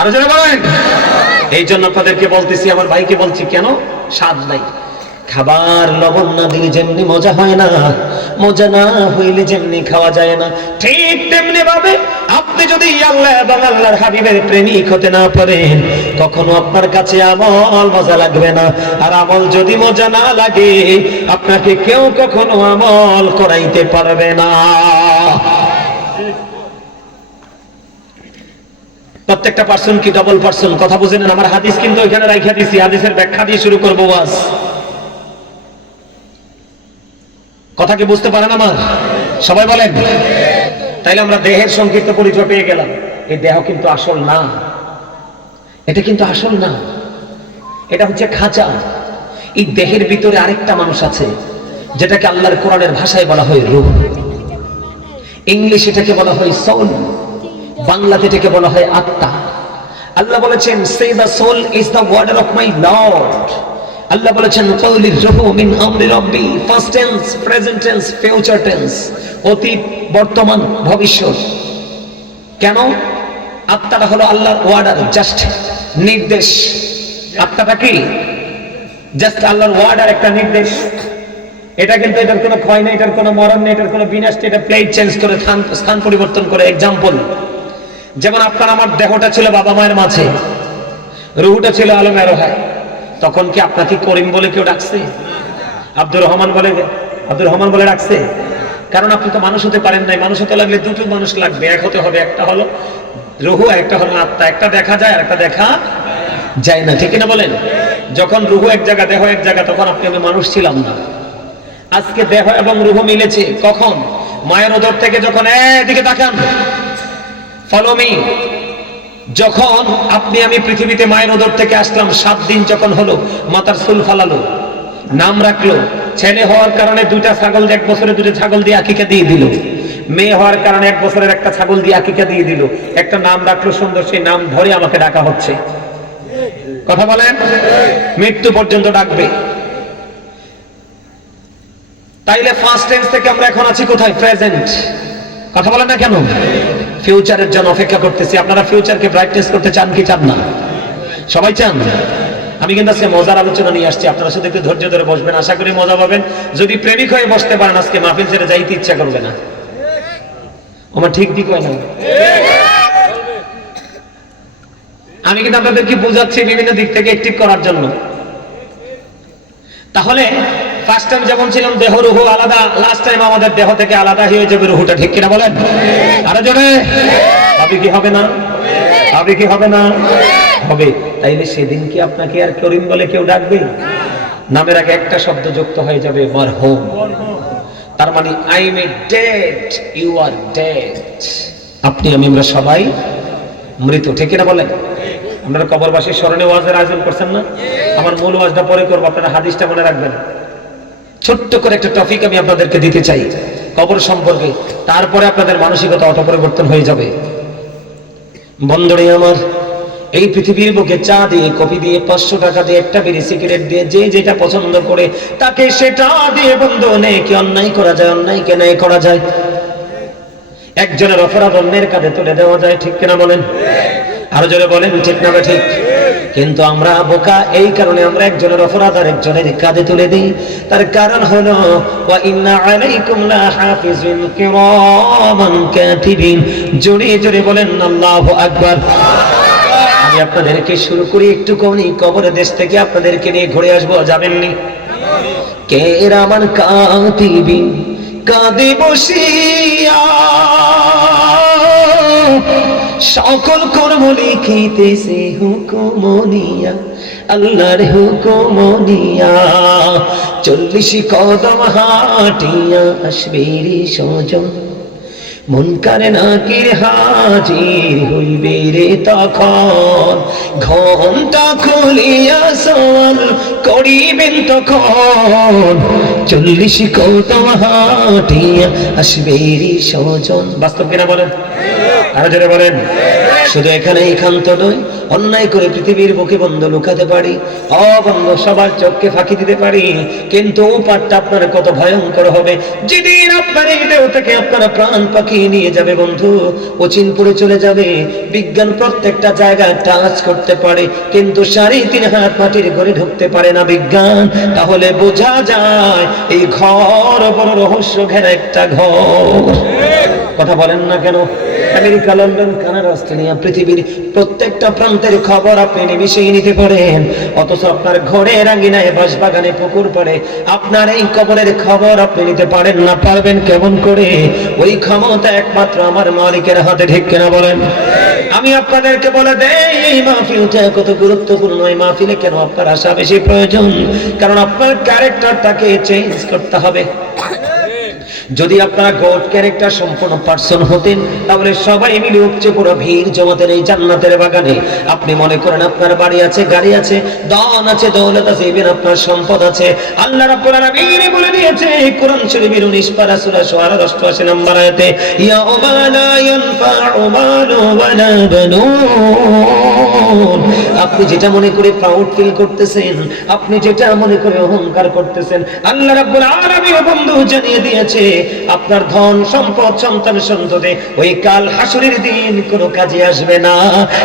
আরো জোরে বলেন। এই জন্য আপনাদেরকে বলতেছি, আমার ভাইকে বলছি, কেন স্বাদ নাই। খাবার লবণ না দিলে যেমনি মজা হয় না, মজা না হইলে যেমনি খাওয়া যায় না, ঠিক তেমনি ভাবে আপনি যদি আল্লাহ এবং আল্লাহর হাবিবের প্রেমিক হতে না পারেন, কখনো আপনার কাছে আমল মজা লাগবে না। আর আমল যদি মজা না লাগে, আপনাকে কেউ কখনো আমল করাইতে পারবে না। প্রত্যেকটা পার্সন কি ডবল পার্সন? কথা বুঝেন? আমার হাদিস কিন্তু ওইখানে রাইখা দিছি, হাদিসের ব্যাখ্যা দিয়ে শুরু করবো ওয়াজ। কথা কি বুঝতে পারেন আমার? সবাই বলেন। তাইলে আমরা দেহের সংক্ষিপ্ত পরিচয় পেয়ে গেলাম। এই দেহ কিন্তু আসল না, এটা কিন্তু আসল না, এটা হচ্ছে খাঁচা। এই দেহের ভিতরে আরেকটা মানুষ আছে, যেটাকে আল্লাহর কোরআনের ভাষায় বলা হয় রূহ, ইংলিশে এটাকে বলা হয় সোল, বাংলাতে এটাকে বলা হয় আত্মা। আল্লাহ বলেছেন, সে the soul is the order of my Lord. আল্লাহ বলেছেন, কওলির রূহু মিন আমরি রাব্বি, first tense, present tense, future tense, অতীত, বর্তমান, ভবিষ্যৎ। কেন? আত্মাটা হলো আল্লাহর ওয়ার্ডার, জাস্ট নির্দেশ। আত্মাটা কি? জাস্ট আল্লাহর ওয়ার্ডার, একটা নির্দেশ। এটা কিন্তু এটার কোনো ক্ষয় নেই, এটার কোনো মরণ নেই, এটার কোনো বিনাশ নেই, এটা প্লেট চেঞ্জ করে স্থান পরিবর্তন করে। এক্সাম্পল, যেমন আপনার আমার দেহটা ছিল বাবা মায়ের মাঝে, রুহুটা ছিল আলমে আরোহায়, তখন কি আপনাকে করিম বলে কেউ ডাকছে? আব্দুর রহমান বলে ডাকছে? কারণ আপনি তো মানুষ হতে পারেন নাই। মানুষ হতে লাগলে দুটো মানুষ লাগবে, এক হতে হবে। একটা হলো রুহু, একটা হলো আত্মা। একটা দেখা যায় আর একটা দেখা যায় না, ঠিক না বলেন? যখন রুহু এক জায়গা, দেহ এক জায়গা, তখন আপনি আমি মানুষ ছিলাম না। আজকে দেহ এবং রুহু মিলেছে কখন? মায়ের উদর থেকে যখন, এদিকে তাকান, ফলো মি, যখন আপনি আমি পৃথিবীতে মায়ের উদর থেকে আসলাম, 7 দিন যখন হলো, মাথার চুল ফালালো, নাম রাখলো। ছেলে হওয়ার কারণে 2টা ছাগল, 1 বছরে 2টা ছাগল দিয়ে আকিকা দিয়ে দিল। মেয়ে হওয়ার কারণে 1 বছরের একটা ছাগল দিয়ে আকিকা দিয়ে দিল। একটা নাম রাখলো সুন্দর, সেই নাম ধরে আমাকে ডাকা হচ্ছে। কথা বলেন? মৃত্যু পর্যন্ত ডাকবে। তাইলে ফার্স্ট টেন্স থেকে আমরা এখন আছি কোথায়? প্রেজেন্ট। কথা বলেন না কেন? ফিউচারের জন্য অপেক্ষা করতেছি। আপনারা ফিউচারকে ব্রাইটনেস করতে চান কি চান না? সবাই চান। আমি কিন্তু আজকে মজার আলোচনা নিয়ে আসছি, আপনারা শুধু একটু ধৈর্য ধরে বসবেন, আশা করি মজা পাবেন। যদি প্রেমিক হয়ে বসতে পারেন, আজকে মাহফিল ছেড়ে যাইতে ইচ্ছা করবে না। আমার ঠিক ঠিক হয় না? আমি কিন্তু আপনাদেরকে বোঝাচ্ছি বিভিন্ন দিক থেকে অ্যাক্টিভ করার জন্য। তাহলে ফার্স্ট টাইম যেমন ছিলাম দেহ রুহু আলাদা, লাস্ট টাইম আমাদের দেহ থেকে আলাদা হয়ে যাবে রুহুটা, ঠিক কিনা বলেন? আরো জোরে হবে কি হবে না? হবে কি হবে না? হবে। তাইলে সেদিন কি আপনাকে আর করিম বলে কেউ ডাকবে? নামের আগে একটা শব্দ যুক্ত হয়ে যাবে, মারহুম। তার মানে I am dead, you are dead. আপনি আমি আমরা সবাই মৃত, ঠিক কিনা বলেন? আপনারা কবরবাসীর স্মরণে ওয়াজের আয়োজন করছেন না? আমার মূল ওয়াজটা পরে করবো, আপনারা হাদিসটা মনে রাখবেন। ছোট্ট করে একটা টপিক আমি আপনাদেরকে দিতে চাই কবর সম্পর্কে, তারপরে আপনাদের মানসিকতা অটো পরিবর্তন হয়ে যাবে। বন্ধুরে আমার, এই পৃথিবীর বুকে চা দিয়ে, কফি দিয়ে, 500 টাকা দিয়ে, একটা বিড়ি সিগারেট দিয়ে, যে যেটা পছন্দ করে তাকে সেটা দিয়ে বন্ধু নেই কি অন্যায় করা যায়, অন্যায়কে ন্যায় করা যায়। একজনের অপরাধ অন্যের কাঁধে তুলে দেওয়া যায়, ঠিক কিনা বলেন? আরো জোরে বলেন, ঠিক না ঠিক? কিন্তু আমরা বোকা, এই কারণে আমরা একজনের অপরাধ আর একজনের কাঁধে তুলে দিই। তার কারণ হলো, ওয়া ইন্না আলাইকুম লাহাফিজুন কিরামান কাতিবিন। জোরে জোরে বলেন আল্লাহু আকবার। আমি আপনাদেরকে শুরু করি একটু কোনি কবরের দেশ থেকে আপনাদেরকে নিয়ে ঘুরে আসবো, যাবেননি? কিরামান কাতিবিন, কাঁদে বসিয়া সকল কর্ম লিখিতেছে হুকুম নিয়া, আল্লাহর হুকুম নিয়া। 40 কদম হাঁটিয়া আসবে রে সজন, মুনকার নাকির হাজির হইবে রে তখন। ঘন্টা খুলিয়া সওয়াল করিবেন তখন, 40 কদম হাঁটিয়া আসবে রে সজন। বাস্তব কিনা বলেন? আরো জোরে বলেন। শুধু এখানে ক্ষান্ত নয়, অন্যায় করে পৃথিবীর বুকে বন্ধু লুকাতে পারি, বন্ধু সবার চোখকে ফাঁকি দিতে পারি, কিন্তু পাঠটা আপনার কত ভয়ঙ্কর হবে যেদিন আপনার এই দেহ থেকে আপনারা প্রাণ পাখি নিয়ে যাবে বন্ধু, অচিনপুরে চলে যাবে। বিজ্ঞান প্রত্যেকটা জায়গায় টাচ করতে পারে, কিন্তু 3.5 হাত মাটির ঘরে ঢুকতে পারে না বিজ্ঞান। তাহলে বোঝা যায় এই ঘর বড় রহস্য ঘেরা একটা ঘর। কথা বলেন না কেন? আমেরিকা, লন্ডন, কানাডা, অস্ট্রেলিয়া, পৃথিবীর প্রত্যেকটা প্রান্তের খবর আপনি নিমিশেই নিতে পারেন, অথচ আপনার ঘরের আঙ্গিনায়, বাঁশবাগানে, পুকুর পাড়ে আপনার এই কবরের খবর আপনি নিতে পারেন না। পারবেন কেমন করে? ওই ক্ষমতা একমাত্র আমার মালিকের হাতে, ঠিক কিনা বলেন? আমি আপনাদেরকে বলে দেই, এই মাহফিলটা কত গুরুত্বপূর্ণ। এই মাহফিলে কেন আপনার আসা বেশি প্রয়োজন? কারণ আপনার ক্যারেক্টারটাকে চেঞ্জ করতে হবে। যদি আপনারা গড ক্যারেক্টার সম্পন্ন পার্সন হতেন, তাহলে সবাই মিলে উপচে পুরো ভিড় জমাতেন এই জান্নাতের বাগানে। আপনি মনে করেন আপনার বাড়ি আছে, গাড়ি আছে, ধন আছে, দৌলত আছে, ইভেন আপনার সম্পদ আছে। আল্লাহ রাব্বুল আলামিন বলে দিয়েছে কোরআন শরীফের 19 পারা সূরা শুআরা 88 নম্বর আয়াতে, ইয়াউমা লা ইয়ানফাউ মালু ওয়ালা বানুন। আপনি যেটা মনে করে প্রাউড ফিল করতেছেন, আপনি যেটা মনে করে অহংকার করতেছেন, আল্লাহ রাব্বুল আলামিন বন্ধু জানিয়ে দিয়েছে আপনার ধন সম্পদ, সন্তান সন্ততি ওই কাল হাসরের দিন কোনো কাজে আসবে না।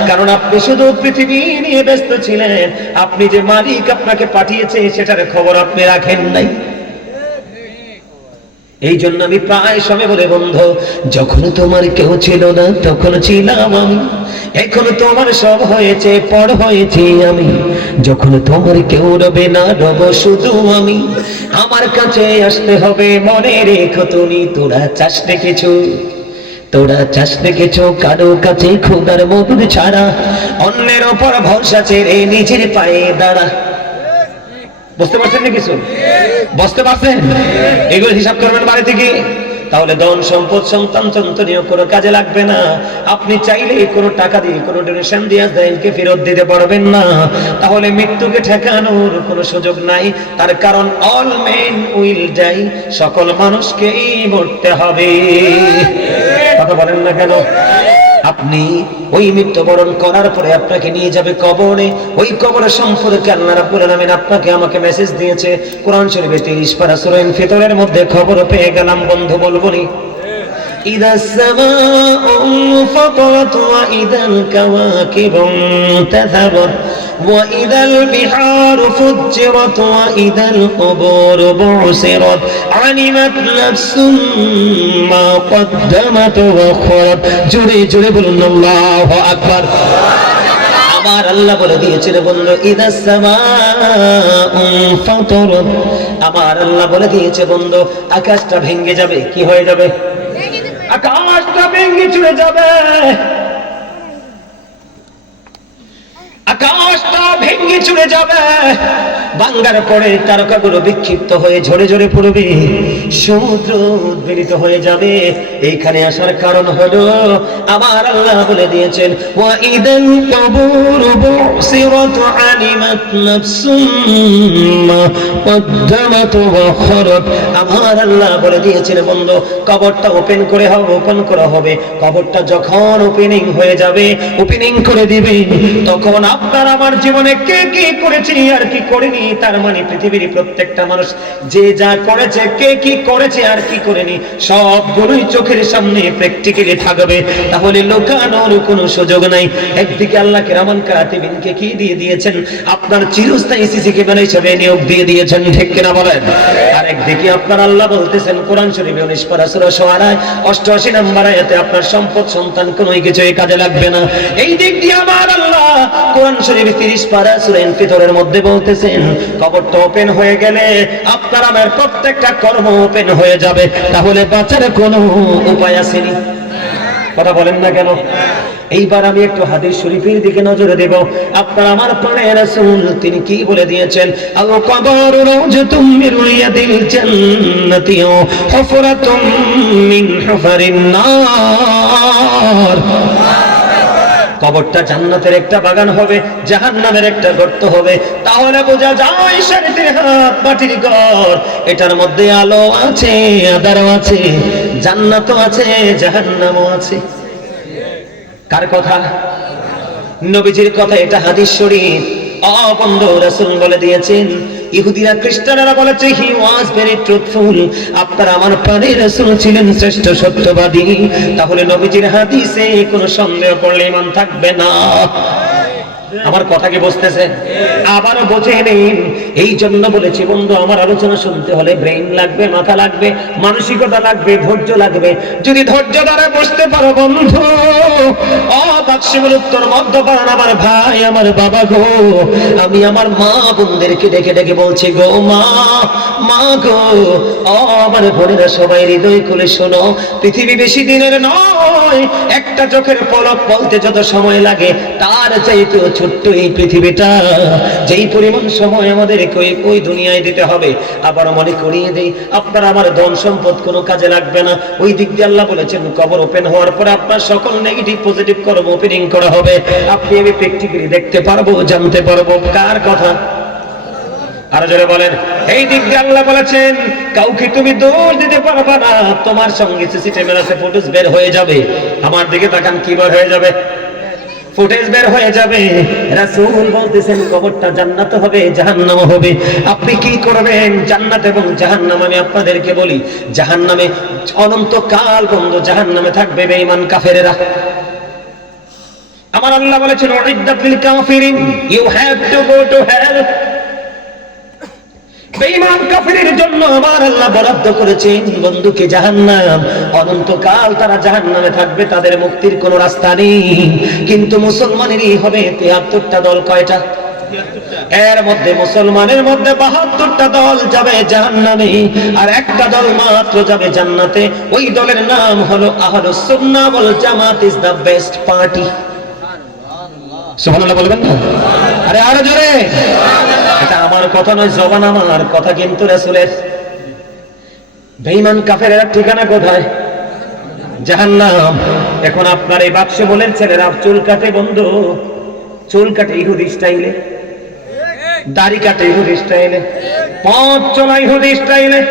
কারণ আপনি শুধু পৃথিবী নিয়ে ব্যস্ত ছিলেন, আপনি যে মালিক আপনাকে পাঠিয়েছে সেটার খবর আপনি রাখেন নাই। এই জন্য আমি প্রায় সময় বলে, বন্ধু যখন তোমার কেউ ছিল না তখন ছিলাম আমি, এখন তোমার সব হয়েছে, পর হয়েছি আমি। যখন তোমার কেউ রবে না, রব শুধু আমি। আমার কাছে আসতে হবে, মনে রেখো তুমি। তোরা চাস না কিছু, তোরা চাস না কিছু কারো কাছে খোদার মধুর ছাড়া, অন্যের ওপর ভরসা ছেড়ে নিজের পায়ে দাঁড়া। বুঝতে পারছেন না কিছু? বুঝতে পারছেন? এগুলো হিসাব করবেন বাড়ি থেকে। তাহলে ধন সম্পদ, সন্তান সন্ততিও কোনো কাজে লাগবে না। আপনি চাইলে কোনো টাকা দিয়ে, কোনো ডোনেশন দিয়ে আজরাইলকে ফেরত দিতে পারবেন না। তাহলে মৃত্যুকে ঠেকানোর কোনো সুযোগ নাই। তার কারণ অল মেন উইল ডাই, সকল মানুষকেই মরতে হবে। কথা বলেন না কেন? আপনি ওই মৃত্যুবরণ করার পরে আপনাকে নিয়ে যাবে কবরে। ওই কবর সম্পর্কে আল্লাহ রাব্বুল আলামিন আপনাকে আমাকে মেসেজ দিয়েছে কোরআন শরীফের 30 পারা সূরা ফিতরের মধ্যে খবর পেয়ে গেলাম বন্ধু, বলবনি إذا السماء انفطرت وإذا الكواكب انتثرت وإذا البحار فجرت وإذا القبور بعثرت علمت نفس ما قدمت وأخرت জোরে জোরে বলুন আল্লাহু আকবার। আমার আল্লাহ বলে দিয়েছেন বন্ধু, ইদাস সামাউ ফাতারাত, আমার আল্লাহ বলে দিয়েছে বন্ধু আকাশটা ভেঙে যাবে। কি হয়ে যাবে? আকাশটা ভেঙে চলে যাবে। আকাশটা ভেঙে চলে যাবে। বাংলার পরে তারকাগুলো বিক্ষিপ্ত হয়ে ঝরে ঝরে পড়বে, সমুদ্র উদ্বেলিত হয়ে যাবে। এইখানে আসার কারণ হলো আমার আল্লাহ বলে দিয়েছেন ওয়াইদাল কবুর বুসিরাত আলিমাত নাফসুম মা কদ্দামাত ওয়া আখরাত। আমার আল্লাহ বলে দিয়েছেন বন্ধু কবরটা ওপেন করে হবে, ওপেন করা হবে। কবরটা যখন ওপেনিং হয়ে যাবে, ওপেনিং করে দিবে, তখন আপনার আমার জীবনে কে কি করেছি আর কি করেনি, তার মানে পৃথিবীর প্রত্যেকটা মানুষ যে যা করেছে, কে কি করেছে আর কি করেনি, সবগুলোই চোখের সামনে প্র্যাকটিক্যালি থাকবে। তাহলে লুকানোর কোনো সুযোগ নাই। একদিকে আল্লাহ কিরামান কাতিবিনকে কি দিয়ে দিয়েছেন? আপনার চিরস্থায়ী সিসি ক্যামেরা হিসেবে নিয়োগ দিয়ে দিয়েছেন, ঠিক কিনা বলেন? আর একদিকে আপনার আল্লাহ বলতেছেন কোরআন শরীফে 19 পারা সূরা শুআরা 88 নম্বর আয়াতে আপনার সম্পদ, সন্তান কোনো কিছুই কাজে লাগবে না। এই দিক দিয়ে আমার আল্লাহ কোরআন শরীফে 30 পারা সূরা ফিতরের মধ্যে বলতেছেন কবরটা ওপেন হয়ে গেলে আপনার আমার প্রত্যেকটা কর্ম ওপেন হয়ে যাবে। তাহলে বাঁচার কোনো উপায় আসেনি। কথা বলেন না কেন? এইবার আমি একটু হাদিস শরীফের দিকে নজর দেব। আপনার আমার প্রাণের রাসূল তিনি কি বলে দিয়েছেন? আল কবর রাউজাতুম মিন রিয়াদিল জান্নাতি ওয়া হুফরাতুম মিন হুফারিন নার। কবরটা জান্নাতের একটা বাগান হবে, জাহান্নামের একটা গর্ত হবে। তাহলে বোঝা যায় 3.5 হাত মাটির ঘর, এটার মধ্যে আলো আছে, আঁধারও আছে, জান্নাতও আছে, জাহান্নামও আছে। কার কথা? নবীজির কথা। এটা হাদিস শরীফ। বন্ধু, রাসূল বলে দিয়েছেন, ইহুদিরা খ্রিস্টানেরা বলেছে হি ওয়াজ ভেরি ট্রুথফুল। আপনারা আমার প্রাণের রাসূল ছিলেন শ্রেষ্ঠ সত্যবাদী। তাহলে নবীজির হাদিসে কোনো সন্দেহ করলে ঈমান থাকবে না। আমার কথা কি বুঝতেছেন? আবারও বোঝে নিন। এই জন্য বলেছি বন্ধু, আমার আলোচনা শুনতে হলে ব্রেইন লাগবে, মাথা লাগবে, মানসিকতা লাগবে, ধৈর্য লাগবে। যদি ধৈর্য দ্বারা বসতে পারো বন্ধু, বাক্সিমুল উত্তর মধ্যপাড়ান আমার ভাই, আমার বাবা গো, আমি আমার মা বোনদেরকে ডেকে ডেকে বলছি গো মা, মা গো, আমার বোনেরা সবাই হৃদয় খুলে শোনো, পৃথিবী বেশি দিনের নয়। একটা চোখের পলক বলতে যত সময় লাগে, তার চাইতে ছোট্ট এই পৃথিবীটা। যেই পরিমাণ সময় আমাদেরকে ওই দুনিয়ায় দিতে হবে। আবার মনে করিয়ে দেই, আপনার আমার ধন সম্পদ কোনো কাজে লাগবে না। ওই দিক দিয়ে আল্লাহ বলেছেন, কবর ওপেন হওয়ার পরে আপনার সকল নেগেটিভ পজিটিভ কর্ম ওপেনিং করা হবে। আপনি আমি প্র্যাকটিক্যালি দেখতে পারবো, জানতে পারবো। কার কথা? আরো জোরে বলেন। এই দিক দিয়ে আল্লাহ বলেছেন, কাউকে তুমি দোষ দিতে পারবে না। তোমার সঙ্গে সিসিটিভি ক্যামেরাতে ফুটেজ বের হয়ে যাবে। আমার দিকে তাকান, কি বের হয়ে যাবে? ফুটেজ বের হয়ে যাবে। রাসূল বলতেছেন, কবরটা জান্নাত হবে, জাহান্নাম হবে। আপনি কি করবেন? জান্নাত এবং জাহান্নাম আমি আপনাদেরকে বলি, জাহান্নামে অনন্তকাল বন্ধু জাহান্নামে থাকবে বেঈমান কাফেরেরা। আমার আল্লাহ বলেছেন, উইদ্দাত লিল কাফিরিন, you have to go to hell. বেঈমান কাফেরের জন্য আমার আল্লাহ বরাদ্দ করেছেন বন্ধুকে জাহান্নাম। অনন্তকাল তারা জাহান্নামে থাকবে, তাদের মুক্তির কোনো রাস্তা নেই। কিন্তু মুসলমানেরই হবে ৭৩টা দল। কয়টা? এর মধ্যে মুসলমানের মধ্যে ৭২টা দল যাবে জাহান্নামে, আর একটা দল মাত্র যাবে জান্নাতে। ওই দলের নাম হলো আহলুস সুন্নাহ ওয়াল জামাত ইজ দ্য বেস্ট পার্টি। সুবহানাল্লাহ বলবেন না? আরে আরো জোরে। এটা আমার কথা নয়, জবান আমার কথা কিন্তু রাসূলের। বেঈমান কাফেরের ঠিকানা কোথায়? জাহান্নাম। এখন আপনার এই বাক্সে বলেন, ছেলেরা চুল কাটে বন্ধু, চুল কাটে ইহুদি স্টাইলে, দাড়ি কাটে ইহুদি স্টাইলে, পথ চলা ইহুদি স্টাইলে।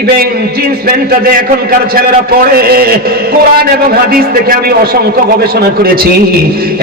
ইভেন জিন্স প্যান্টটা যে এখনকার ছেলেরা পরে, কোরআন এবং হাদিস থেকে আমি অসংখ্য গবেষণা করেছি,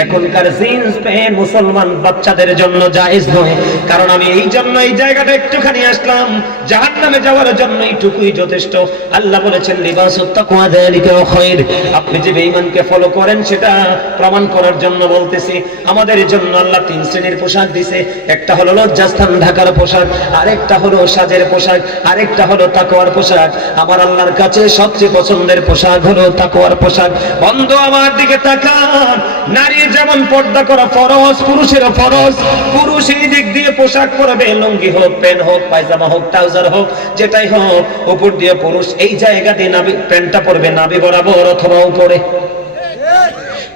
এখনকার জিন্স প্যান্ট মুসলমান বাচ্চাদের জন্য জায়েজ নয়। কারণ আমি এই জন্য এই জায়গাটা একটুখানি আসলাম, জাহান্নামে যাওয়ার জন্য এইটুকুই যথেষ্ট। আল্লাহ বলেছেন, লিবাসুত তাকওয়া যালিকা খায়র। আপনি যে বেঈমানকে ফলো করেন সেটা প্রমাণ করার জন্য বলতেছি। আমাদের জন্য আল্লাহ ৩ শ্রেণীর পোশাক দিয়েছে। একটা হলো লজ্জাস্থান ঢাকার পোশাক, আরেকটা হলো সাজের পোশাক, আরেকটা হলো তাকওয়ার পোশাক। আমার আল্লাহর কাছে সবচেয়ে পছন্দের পোশাক হলো তাকওয়ার পোশাক। বন্ধু আমার দিকে তাকান, নারীর যেমন পর্দা করা ফরজ, পুরুষেরও ফরজ। পুরুষ এই দিক দিয়ে পোশাক পরবে, লুঙ্গি হোক, প্যান্ট হোক, পায়জামা হোক, ট্রাউজার হোক, যেটাই হোক, উপর দিয়ে পুরুষ এই জায়গা দিয়ে নাভি প্যান্টটা পরবে নাভি বরাবর অথবা উপরে।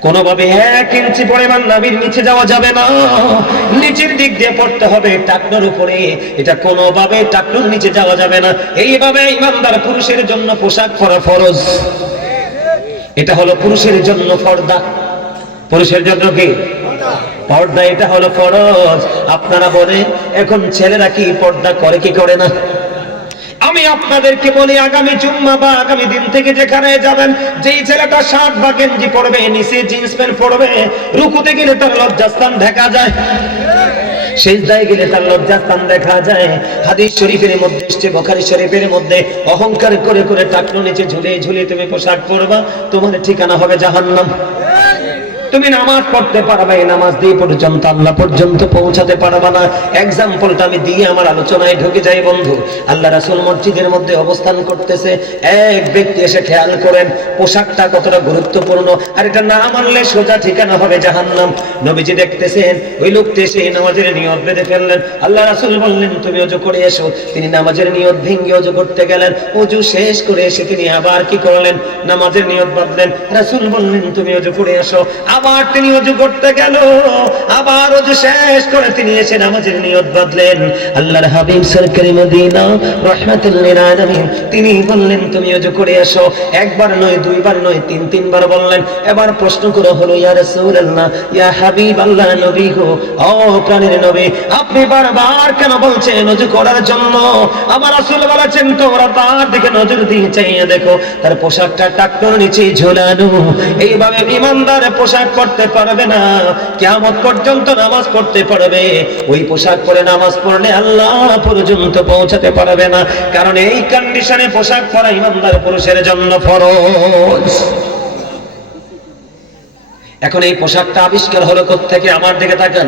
কোনোভাবে 1 ইঞ্চি পরিমাণ নাভির নিচে যাওয়া যাবে না, নিচের দিক দিয়ে পড়তে হবে টাকনোর উপরে। এটা কোনোভাবে টাকনোর নিচে যাওয়া যাবে না। এইভাবে ইমানদার পুরুষের জন্য পোশাক পরা ফরজ। এটা হলো পুরুষের জন্য পর্দা। পুরুষের জন্য কি পর্দা? এটা হলো ফরজ। আপনারা বলেন, এখন ছেলেরা কি পর্দা করে কি করে না? আমি আপনাদেরকে বলি, আগামী জুম্মা বা আগামী দিন থেকে যেখানে যাবেন, যেই ছেলেটা শার্ট বা গেঞ্জি পরবে, নিচে জিন্স প্যান্ট পরবে, রুকুতে গেলে তার লজ্জাস্থান ঢাকা যায়, সিজদায় গেলে তার লজ্জাস্থান দেখা যায়। হাদিস শরীফের মধ্যে এসেছে, বুখারী শরীফের মধ্যে, অহংকার করে করে টাকনো নিচে ঝুলিয়ে ঝুলিয়ে তুমি পোশাক পরবা, তোমার ঠিকানা হবে জাহান্নাম। তুমি নামাজ পড়তে পারবে, নামাজ দিয়ে পর্যন্ত আল্লাহ পর্যন্ত পৌঁছাতে পারবে না। এক্সাম্পলটা আমি দিয়ে আমার আলোচনায় ঢুকে যাই বন্ধু। আল্লাহ রাসূল মসজিদের মধ্যে অবস্থান করতেছে, এক ব্যক্তি এসে খেয়াল করেন পোশাকটা কতটা গুরুত্বপূর্ণ, আর এটা না মানলে সোজা ঠিকানা হবে জাহান্নাম। নবীজি দেখতেছেন, ওই লোকটি এসে নামাজের নিয়ত বেঁধে ফেললেন। আল্লাহ রাসূল বললেন, তুমি ওযু করে এসো। তিনি নামাজের নিয়ত ভেঙে ওযু করতে গেলেন। ওযু শেষ করে এসে তিনি আবার কি করলেন? নামাজের নিয়ত বাঁধলেন। রাসূল বললেন, তুমি ওযু করে এসো। আবার তিনি ওযু করতে গেল, আবার ওযু শেষ করে তিনি এসে নামাজের নিয়ত বাঁধলেন। আল্লাহর হাবিব সরকারি মদিনা রাহমাতুল লিল আলামিন তিনি বললেন তুমি ওযু করে এসো। একবার নয়, দুইবার নয়, তিনবার বললেন। এবার প্রশ্ন করা হলো, ইয়া রাসূলুল্লাহ, ইয়া হাবিবাল্লাহ, নবী গো, ও প্রাণের নবী, আপনি বারবার কেন বলছেন ওযু করার জন্য? আমার রাসূল বলেছেন তোমরা তার দিকে নজর দিয়ে চাইয়ে দেখো, তার পোশাকটা টাকনোর নিচে ঝোলানো। এইভাবে ঈমানদার পোশাক পরতে পারবে না, কিয়ামত পর্যন্ত নামাজ পড়তে পারবে, ওই পোশাক পরে নামাজ পড়লে আল্লাহ পর্যন্ত পৌঁছাতে পারবে না। কারণ এই কন্ডিশনে পোশাক পরা ঈমানদার পুরুষের জন্য ফরজ। এখন এই পোশাকটা আবিষ্কার হলো কোত্থেকে? আমার দিকে তাকান।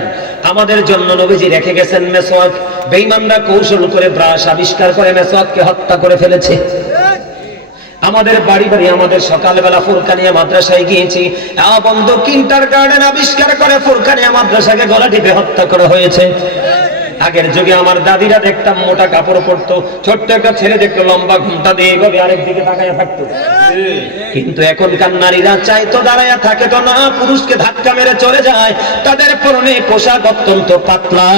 আমাদের জন্য নবীজি রেখে গেছেন মেসওয়াক। বেঈমানরা কৌশল করে ব্রাশ আবিষ্কার করে মেসওয়াককে হত্যা করে ফেলেছে। আমাদের বাড়ি বাড়ি আমাদের সকালবেলা ফুরকানিয়া মাদ্রাসায় গিয়েছি, বন্ধু কিন্ডারগার্টেন আবিষ্কার করে ফুরকানিয়া মাদ্রাসাকে গলা টিপে হত্যা করা হয়েছে। আগের যুগে আমার দাদিরা দেখতাম মোটা কাপড় পরতো, ছোট্ট একটা ছেলে দেখতো লম্বা ঘুমটা দিয়ে এইভাবে আরেক দিকে তাকায়া থাকতো। কিন্তু এখনকার নারীরা চাইতো দাঁড়ায়া থাকে তো না, পুরুষকে ধাক্কা মেরে চলে যায়। তাদের পরনে পোশাক অত্যন্ত পাতলা।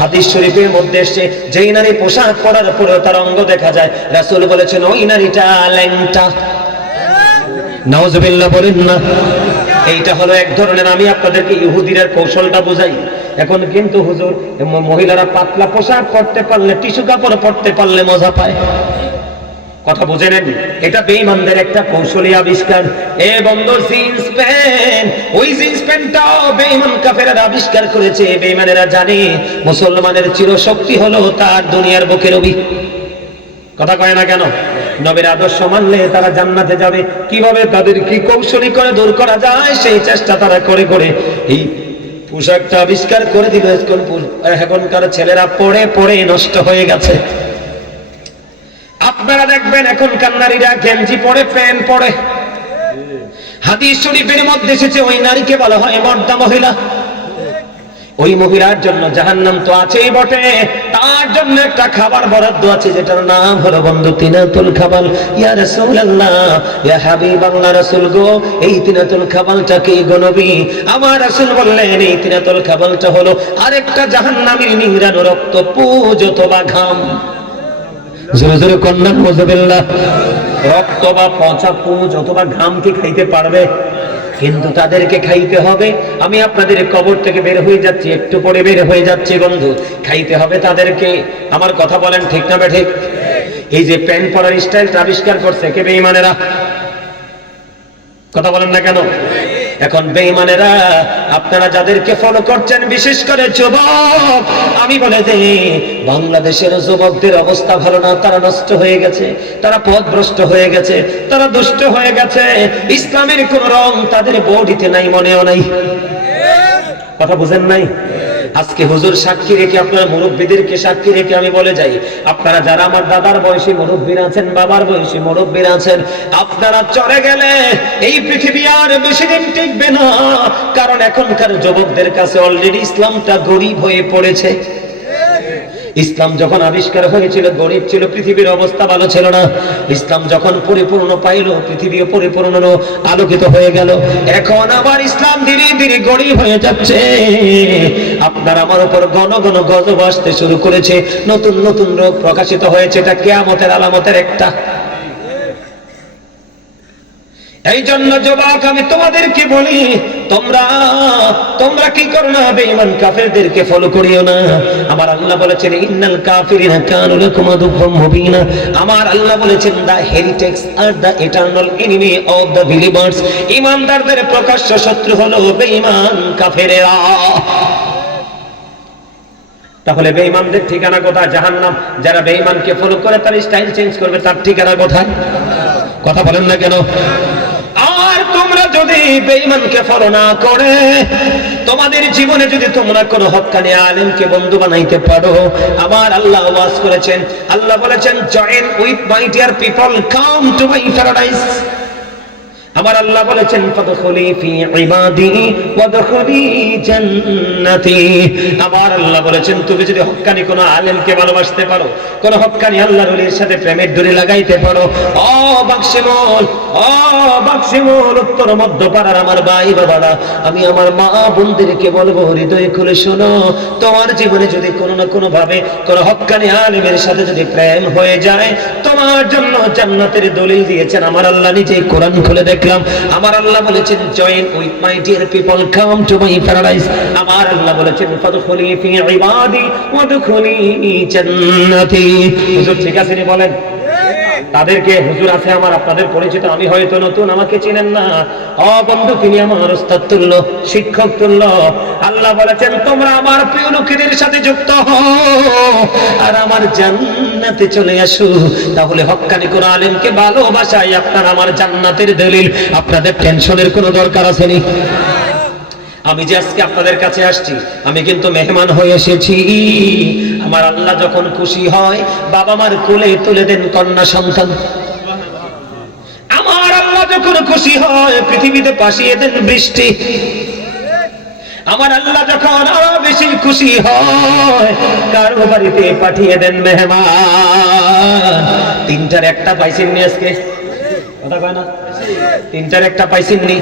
হাদিস শরীফের মধ্যে এসেছে, যেই নারী পোশাক পরার পরে তার অঙ্গ দেখা যায়, রাসূল বলেছেন ওই নারীটা ল্যাংটা। নাউজুবিল্লাহ বলেন না। এইটা হলো এক ধরনের, আমি আপনাদেরকে ইহুদিদের কৌশলটা বুঝাই। এখন কিন্তু হুজুর মহিলারা পাতলা পোশাক পরতে পারলে, টিস্যু কাপড় পরতে পারলে মজা পায়। কথা বুঝে নেন, এটা বেঈমানদের একটা কৌশলী আবিষ্কার। এ বন্ধু জিন্স প্যান্ট, ওই জিন্স প্যান্টটাও বেঈমান কাফেররা আবিষ্কার করেছে। বেঈমানেরা জানে মুসলমানের চিরশক্তি হলো তার দুনিয়ার বুকে নবী। কথা কয় না কেন? নবীর আদর্শ মানলে তারা জান্নাতে যাবে। কিভাবে তাদের কি কৌশলী করে দূর করা যায় সেই চেষ্টা তারা করে করে এই পোশাকটা আবিষ্কার করে দিল। এখনকার ছেলেরা পড়ে পড়ে নষ্ট হয়ে গেছে। আপনারা দেখবেন এখনকার নারীরা গেঞ্জি পরে, প্যান্ট পরে। হাদিস শরীফের মধ্যে এসেছে ওই নারীকে বলা হয় মর্দা মহিলা। ওই মহিলার জন্য জাহান্নাম তো আছেই বটে, তার জন্য একটা খাবার বরাদ্দ আছে যেটার নাম হলো বন্ধু তিনাতুল খাবাল। ইয়া রাসূলুল্লাহ, ইয়া হাবিবাল্লাহ, রাসূল গো, এই তিনাতুল খাবালটা কি গো নবী? আমার রাসূল বললেন এই তিনাতুল খাবালটা হলো আরেকটা জাহান্নামীর নিংড়ানো রক্ত, পুজ অথবা ঘাম। জোরে জোরে কন্যা নাউজুবিল্লাহ। রক্ত বা পচা পুজ অথবা ঘাম কি খাইতে পারবে? কিন্তু তাদেরকে খাইতে হবে। আমি আপনাদের কবর থেকে বের হয়ে যাচ্ছি, একটু পরে বের হয়ে যাচ্ছি বন্ধু, খাইতে হবে তাদেরকে। আমার কথা বলেন ঠিক না বেঠিক? এই যে প্যান্ট পরার স্টাইলটা আবিষ্কার করছে কে? বেঈমানেরা। কথা বলেন না কেন? এখন বেঈমানেরা আপনারা যাদেরকে ফলো করছেন, বিশেষ করে যুবক, আমি বলে দেই বাংলাদেশের যুবকদের অবস্থা ভালো না। তারা নষ্ট হয়ে গেছে, তারা পথভ্রষ্ট হয়ে গেছে, তারা দুষ্ট হয়ে গেছে। ইসলামের কোন রং তাদের বডিতে নাই, মনেও নাই। কথা বুঝেন নাই? আজকে হুজুর সাক্ষী রেখে, আপনার মুরব্বীদেরকে সাক্ষী রেখে আমি বলে যাই, আপনারা যারা আমার দাদার বয়সী মুরব্বীরা আছেন, বাবার বয়সী মুরব্বীরা আছেন, আপনারা চলে গেলে এই পৃথিবী আর বেশি দিন টিকবে না। কারণ এখনকার যুবকদের কাছে অলরেডি ইসলামটা গরিব হয়ে পড়েছে। ইসলাম যখন আবিষ্কার হয়েছিল গরিব ছিল, পৃথিবীর অবস্থা ভালো ছিল না। ইসলাম যখন পরিপূর্ণ পাইল, পৃথিবীও পরিপূর্ণ আলোকিত হয়ে গেল। এখন আবার ইসলাম ধীরে ধীরে গরিব হয়ে যাচ্ছে। আপনার আমার উপর ঘন ঘন গজব আসতে শুরু করেছে, নতুন নতুন রোগ প্রকাশিত হয়েছে। এটা কিয়ামতের আলামতের একটা। এই জন্য যুবক আমি তোমাদেরকে বলি, তোমরা কি করো না? বেঈমান কাফেরদেরকে ফলো করিও না। আমার আল্লাহ বলেছেন ইন্নাল কাফিরিনা কানু লাকুম আদুওয়াম মুবিনা। আমার আল্লাহ বলেছেন the heretics are the eternal enemy of the believers. ঈমানদারদের প্রকাশ্য শত্রু হলো বেঈমান কাফেরেরা। তাহলে বেঈমানদের ঠিকানা কোথায়? জাহান্নাম। যারা বেঈমানকে ফলো করে তার স্টাইল চেঞ্জ করবে, তার ঠিকানা কোথায়? কথা বলেন না কেন? আর তোমরা যদি বেঈমানকে ফলো না করে তোমাদের জীবনে যদি তোমরা কোন হক্কানি আলেমকে বন্ধু বানাইতে পারো, আমার আল্লাহ ওয়াজ করেছেন, আল্লাহ বলেছেন join with my dear people, come to my paradise. আমার আল্লাহ বলেছেন ফাদখুলি ফি ইবাদি ওয়াদখুলি জান্নাতি। আমার আল্লাহ বলেছেন তুমি যদি হক্কানি কোন আলেমকে ভালোবাসতে পারো, কোন হক্কানি আল্লাহর ওলির সাথে প্রেমের ডোরি লাগাইতে পারো, ও বাক্সিমল উত্তর মধ্যপাড়ার আমার ভাই বাবারা, আমি আমার মা বোনদেরকে বলবো হৃদয় খুলে শোনো, তোমার জীবনে যদি কোনো না কোনো ভাবে কোন হক্কানি আলেমের সাথে যদি প্রেম হয়ে যায়, তোমার জন্য জান্নাতের দলিল দিয়েছেন আমার আল্লাহ নিজেই। কোরআন খুলে দেখলাম আমার আল্লাহ বলেছেন join with my dear people come to my paradise. আমার আল্লাহ বলেছেন ফাদখুলি ফি ইবাদি ওয়াদখুলি জান্নাতি। হুজুর ঠিক আছে নি বলেন? তাদেরকে হুজুর আছে আমার, আপনাদের পরিচিত, আমি হয়তো নতুন, আমাকে চিনেন না। ও বন্ধু, তিনি আমার উস্তাদ তুল্য, শিক্ষক তুল্য। আল্লাহ বলেছেন তোমরা আমার প্রিয় লোকেদের সাথে যুক্ত হও আর আমার জান্নাতে চলে আসো। তাহলে হক্কানি কোন আলেমকে ভালোবাসাই আপনার আমার জান্নাতের দলিল। আপনাদের টেনশনের কোনো দরকার আছে নি? আমি যে আজকে আপনাদের কাছে আসছি, আমি কিন্তু মেহমান হয়ে এসেছি। আমার আল্লাহ যখন খুশি হয় বাবা মার কোলে তুলে দেন কন্যা সন্তান। আমার আল্লাহ যখন খুশি হয় পৃথিবীতে পাঠিয়ে দেন বৃষ্টি। আমার আল্লাহ যখন আরো বেশি খুশি হয় কারো বাড়িতে পাঠিয়ে দেন মেহমান। তিনটার একটা পাইছেন নি আজকে? কথা কয় না? তিনটার একটা পাইছেন নি?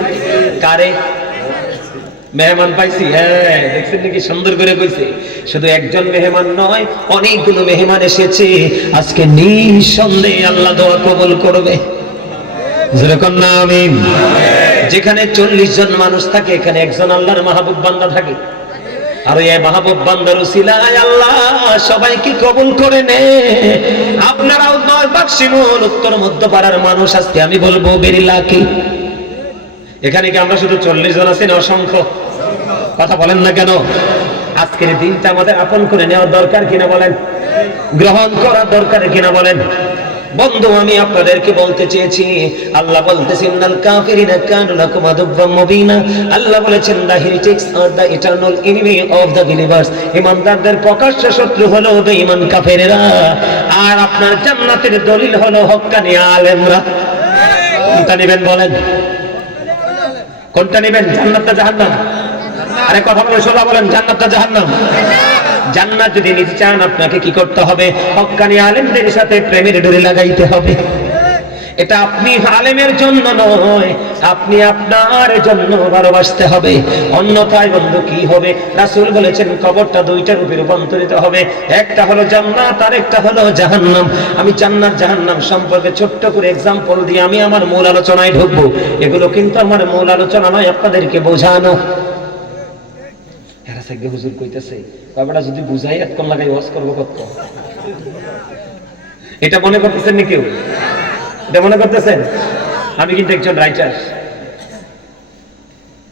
কারে? মেহমান পাইছি। হ্যাঁ, দেখছেন নাকি সুন্দর করে কইছে। শুধু একজন মেহমান নয়, অনেকগুলো মেহমান এসেছে। আজকে নিঃসন্দেহে আল্লাহ দোয়া কবুল করবে। যেরকম না আমিন। যেখানে 40 জন মানুষ থাকে এখানে একজন আল্লাহর মাহবুব বান্দা থাকে। আর এই মাহবুব বান্দার উসিলায় আল্লাহ সবাইকে কবুল করে নে। আপনারাও নয় বাক্সিমুল উত্তর মধ্যপাড়ার মানুষ, আজকে আমি বলবো ভেরি লাকি। এখানে কি আমরা শুধু 40 জন আছি না অসংখ্য? কথা বলেন না কেন? আজকের দিনটা আমাদের আপন করে নেওয়ার দরকার কিনা বলেন? গ্রহণ করার দরকার কিনা বলেন? বন্ধু, আমি আপনাদেরকে বলতে চেয়েছি, আল্লাহ বলতেছেন নাল কাফিরিনা কানু লাকুম আদুওয়াম মুবিনা। আল্লাহ বলেছেন the heretics are the eternal enemy of the believers. ইমানদারদের প্রকাশ্য শত্রু হলো বেঈমান কাফেরেরা, আর আপনার জান্নাতের দলিল হলো হক্কানি আলেমরা। কোনটা নেবেন বলেন? কোনটা নেবেন? জান্নাত না জাহান্নাম? আরে কথা বলে সোজা বলেন, জান্নাত না জাহান্নাম? জান্নাত যদি নিতে চান আপনাকে কি করতে হবে? হক্কানি আলেমদের সাথে প্রেমের ডোরি লাগাইতে হবে। এটা আপনি আলেমের জন্য নয়, আপনি আপনার জন্য ভালোবাসতে হবে। অন্যথায় বন্ধু কি হবে? রাসূল বলেছেন কবরটা দুইটা রূপে রূপান্তরিত হবে, একটা হলো জান্নাত আর একটা হলো জাহান্নাম। আমি জান্নাত জাহান্নাম সম্পর্কে ছোট্ট করে এক্সাম্পল দিয়ে আমি আমার মূল আলোচনায় ঢুকবো। এগুলো কিন্তু আমার মূল আলোচনা নয়, আপনাদেরকে বোঝানো। এরা সাইগে হুজুর কইতেছে কয়টা যদি বুঝাই এত কোন লাগাই ওয়াজ করব কত? এটা মনে করতেছেন নি কেউ? এটা মনে করতেছেন? আমি কিন্তু একজন রাইটার।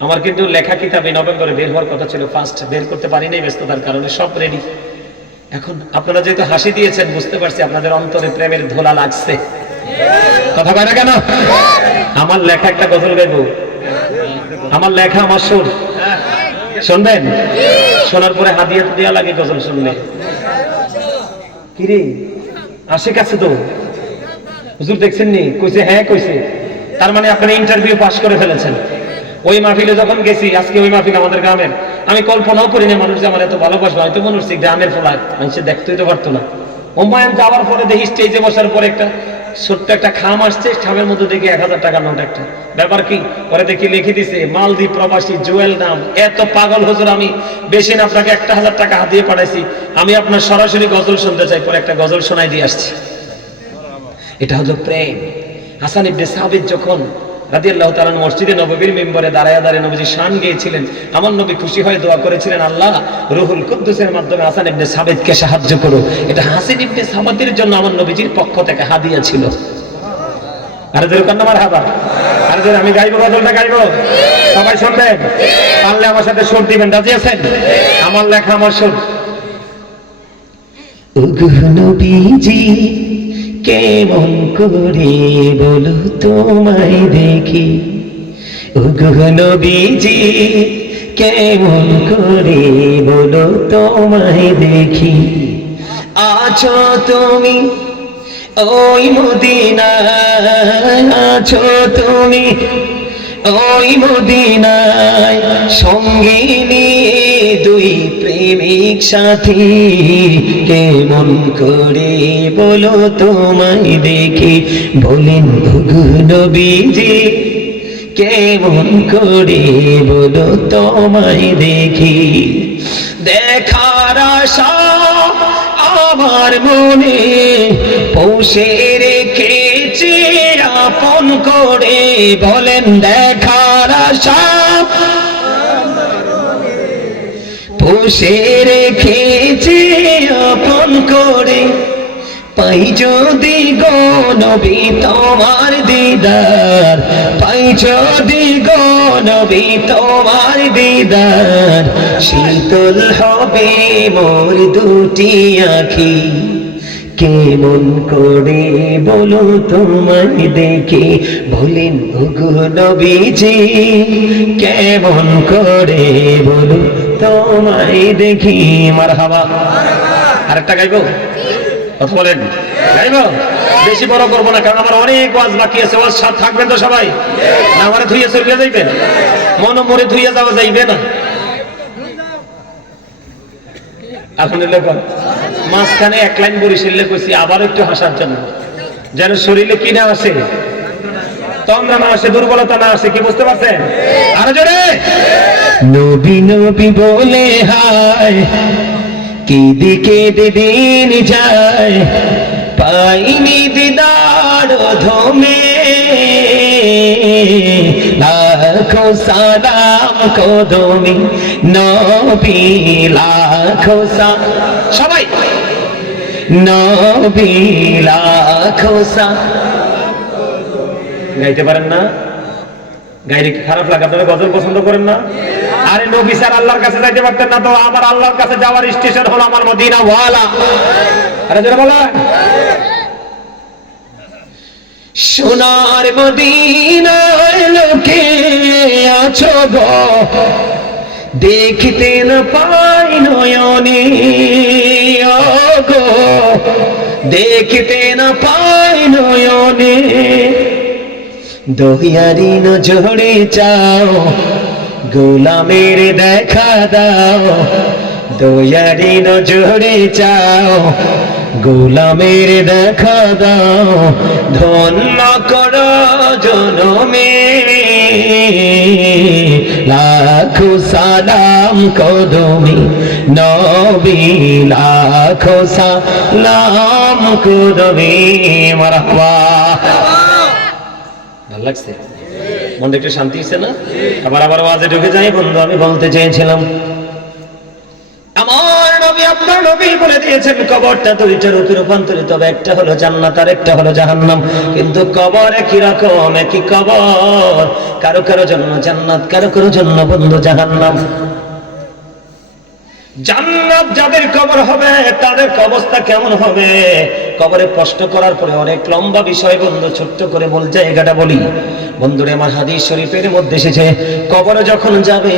আমার কিন্তু লেখা কিতাব নভেম্বরে বের হওয়ার কথা ছিল, ফার্স্ট বের করতে পারি নাই ব্যস্ততার কারণে। সব রেডি। এখন আপনারা যেহেতু হাসি দিয়েছেন বুঝতে পারছি আপনাদের অন্তরে প্রেমের ধোলা লাগছে। কথা কয় না কেন? আমার লেখা একটা গজল গাইবো, আমার লেখা আমার সুর। শুনবেন? শোনার পরে হাদিয়া দেওয়া লাগে গজল শুনলে। কিরে আশিক আছে তো? হুজুর দেখছেন নি? কইছে হ্যাঁ কইছে। তার মানে আপনারা ইন্টারভিউ পাস করে ফেলেছেন। ওই মাহফিলে যখন গেছি, আজকে ওই মাহফিল আমাদের গ্রামের, আমি কল্পনাও করি না মানুষ যে আমার এত ভালোবাসবে। হয়তো মনে হচ্ছে গ্রামের ফলায় মানুষে দেখতেই তো পারতো না। ওমায়ন যাওয়ার পরে দেখি স্টেজে বসার পরে একটা ছোট্ট একটা খাম আসছে, খামের মধ্যে দেখি 1000 টাকা নোট একটা। ব্যাপার কি? পরে দেখি লিখে দিছে মালদ্বীপ প্রবাসী জুয়েল নাম। এত পাগল হুজুর, আমি বেশি না আপনাকে 1000 টাকা হাত দিয়ে পাঠাইছি, আমি আপনার সরাসরি গজল শুনতে চাই। পরে একটা গজল শোনাই দিয়ে আসছি। এটা হলো প্রেম। হাসান ইবনে সাবিত যখন রাদিয়াল্লাহু তাআলা মসজিদে নববীর মিম্বরে দাঁড়ায় নবীজি শান গেয়েছিলেন, আমার নবী খুশি হয়ে দোয়া করেছিলেন, আল্লাহ রুহুল কুদ্দুসের মাধ্যমে হাসান ইবনে সাবিতকে সাহায্য করো। এটা হাসান ইবনে সাবিতের জন্য আমার নবীজির পক্ষ থেকে হাদিয়া ছিল। আর যেরকম আমার হাবা, আর যে আমি গাইবো, গজলটা গাইবো, সবাই শুনবেন। পারলে আমার সাথে সুর দিবেন, রাজি আছেন? আমার লেখা আমার সুর। ওগো নবীজি কেমন করে বলো তোমায় দেখি, ওগো নবীজি কেমন করে বলো তোমায় দেখি, আছো তুমি ওই মদিনায় আছো তুমি, ওই মদিনায় সঙ্গিনী দুই প্রেমিক সাথী, কেমন করে বলো তোমায় দেখি, বলেন ওগো নবীজি কেমন করে বলো তোমায় দেখি। দেখার আশা আমার মনে পৌঁছে রেখেছি আপন করে, বলেন দেখার আশা পৌঁছে রেখেছি আপন করে, পাই যদি গো নবী তোমার দিদার, পাই যদি গো নবী তোমার দিদার, শীতল হবে মোর দুটি আঁখি, কেমন করে বলো তোমায় দেখি, বলেন ওগো নবীজি কেমন করে বলো তোমায় দেখি। মারহাবা। আরেকটা গাইবো? কথা বলেন, গাইবো? বেশি বড় করবো না, কারণ আমার অনেক ওয়াজ বাকি আছে। ওয়াজ সাথে থাকবেন তো সবাই? না আমারে ধুইয়া চলিয়া যাইবেন? মন মরে ধুইয়া যাওয়া যাইবে না। আলহামদুলিল্লাহ। মাঝখানে এক লাইন বরিশালে কইছি আবার একটু হাসার জন্য, যেন শরীরে কি না আসে, তন্দ্রা না আসে, দুর্বলতা না আসে। কি বুঝতে পারছেন? আরো জোরে। নবী নবী বলে হায় কি দিকে দিন যায়, পাইনি দিদার ধমে, লাখো সালাম কদমি নবী, লাখো সবাই নবী, লাখো গাইতে পারেন না? গাইলে কি খারাপ লাগে? আপনারা গজল পছন্দ করেন না? আরে নবী স্যার আল্লাহর কাছে যাইতে পারতেন না তো? আমার আল্লাহর কাছে যাওয়ার স্টেশন হলো আমার মদিনা ওয়ালা। আরে যারা বলেন সোনার মদিনায় লোকে আছো গো, দেখতে না পাই নয়নে গো, দেখতে না পাই নয়নে, দহিয়ারি নজরে চাও গোলামের দেখা দাও, দয়ারি নজরে চাও গোলামের দেখা দাও, ধন্য করো জনমে, লাখো সালাম কদমি নবী, লাখো সালাম কদমি। মারহাবা। ভালো লাগছে? মনে একটু শান্তি হচ্ছে না? আবার আবার ওয়াজে ঢুকে যাই। বন্ধু আমি বলতে চেয়েছিলাম আমার নবী আপনার নবী বলে দিয়েছেন কবরটা দুইটা রূপে রূপান্তরিত হবে, একটা হলো জান্নাত আর একটা হলো জাহান্নাম। কিন্তু কবর একই রকম, একই কবর, কারো কারো জন্য জান্নাত, কারো কারো জন্য বন্ধু জাহান্নাম। জান্নাত যাদের কবর হবে তাদের অবস্থা কেমন হবে? কবরে প্রশ্ন করার পরে অনেক লম্বা বিষয় বন্ধু, ছোট্ট করে বল জায়গাটা বলি। বন্ধুরে আমার হাদিস শরীফের মধ্যে এসেছে কবরে যখন যাবে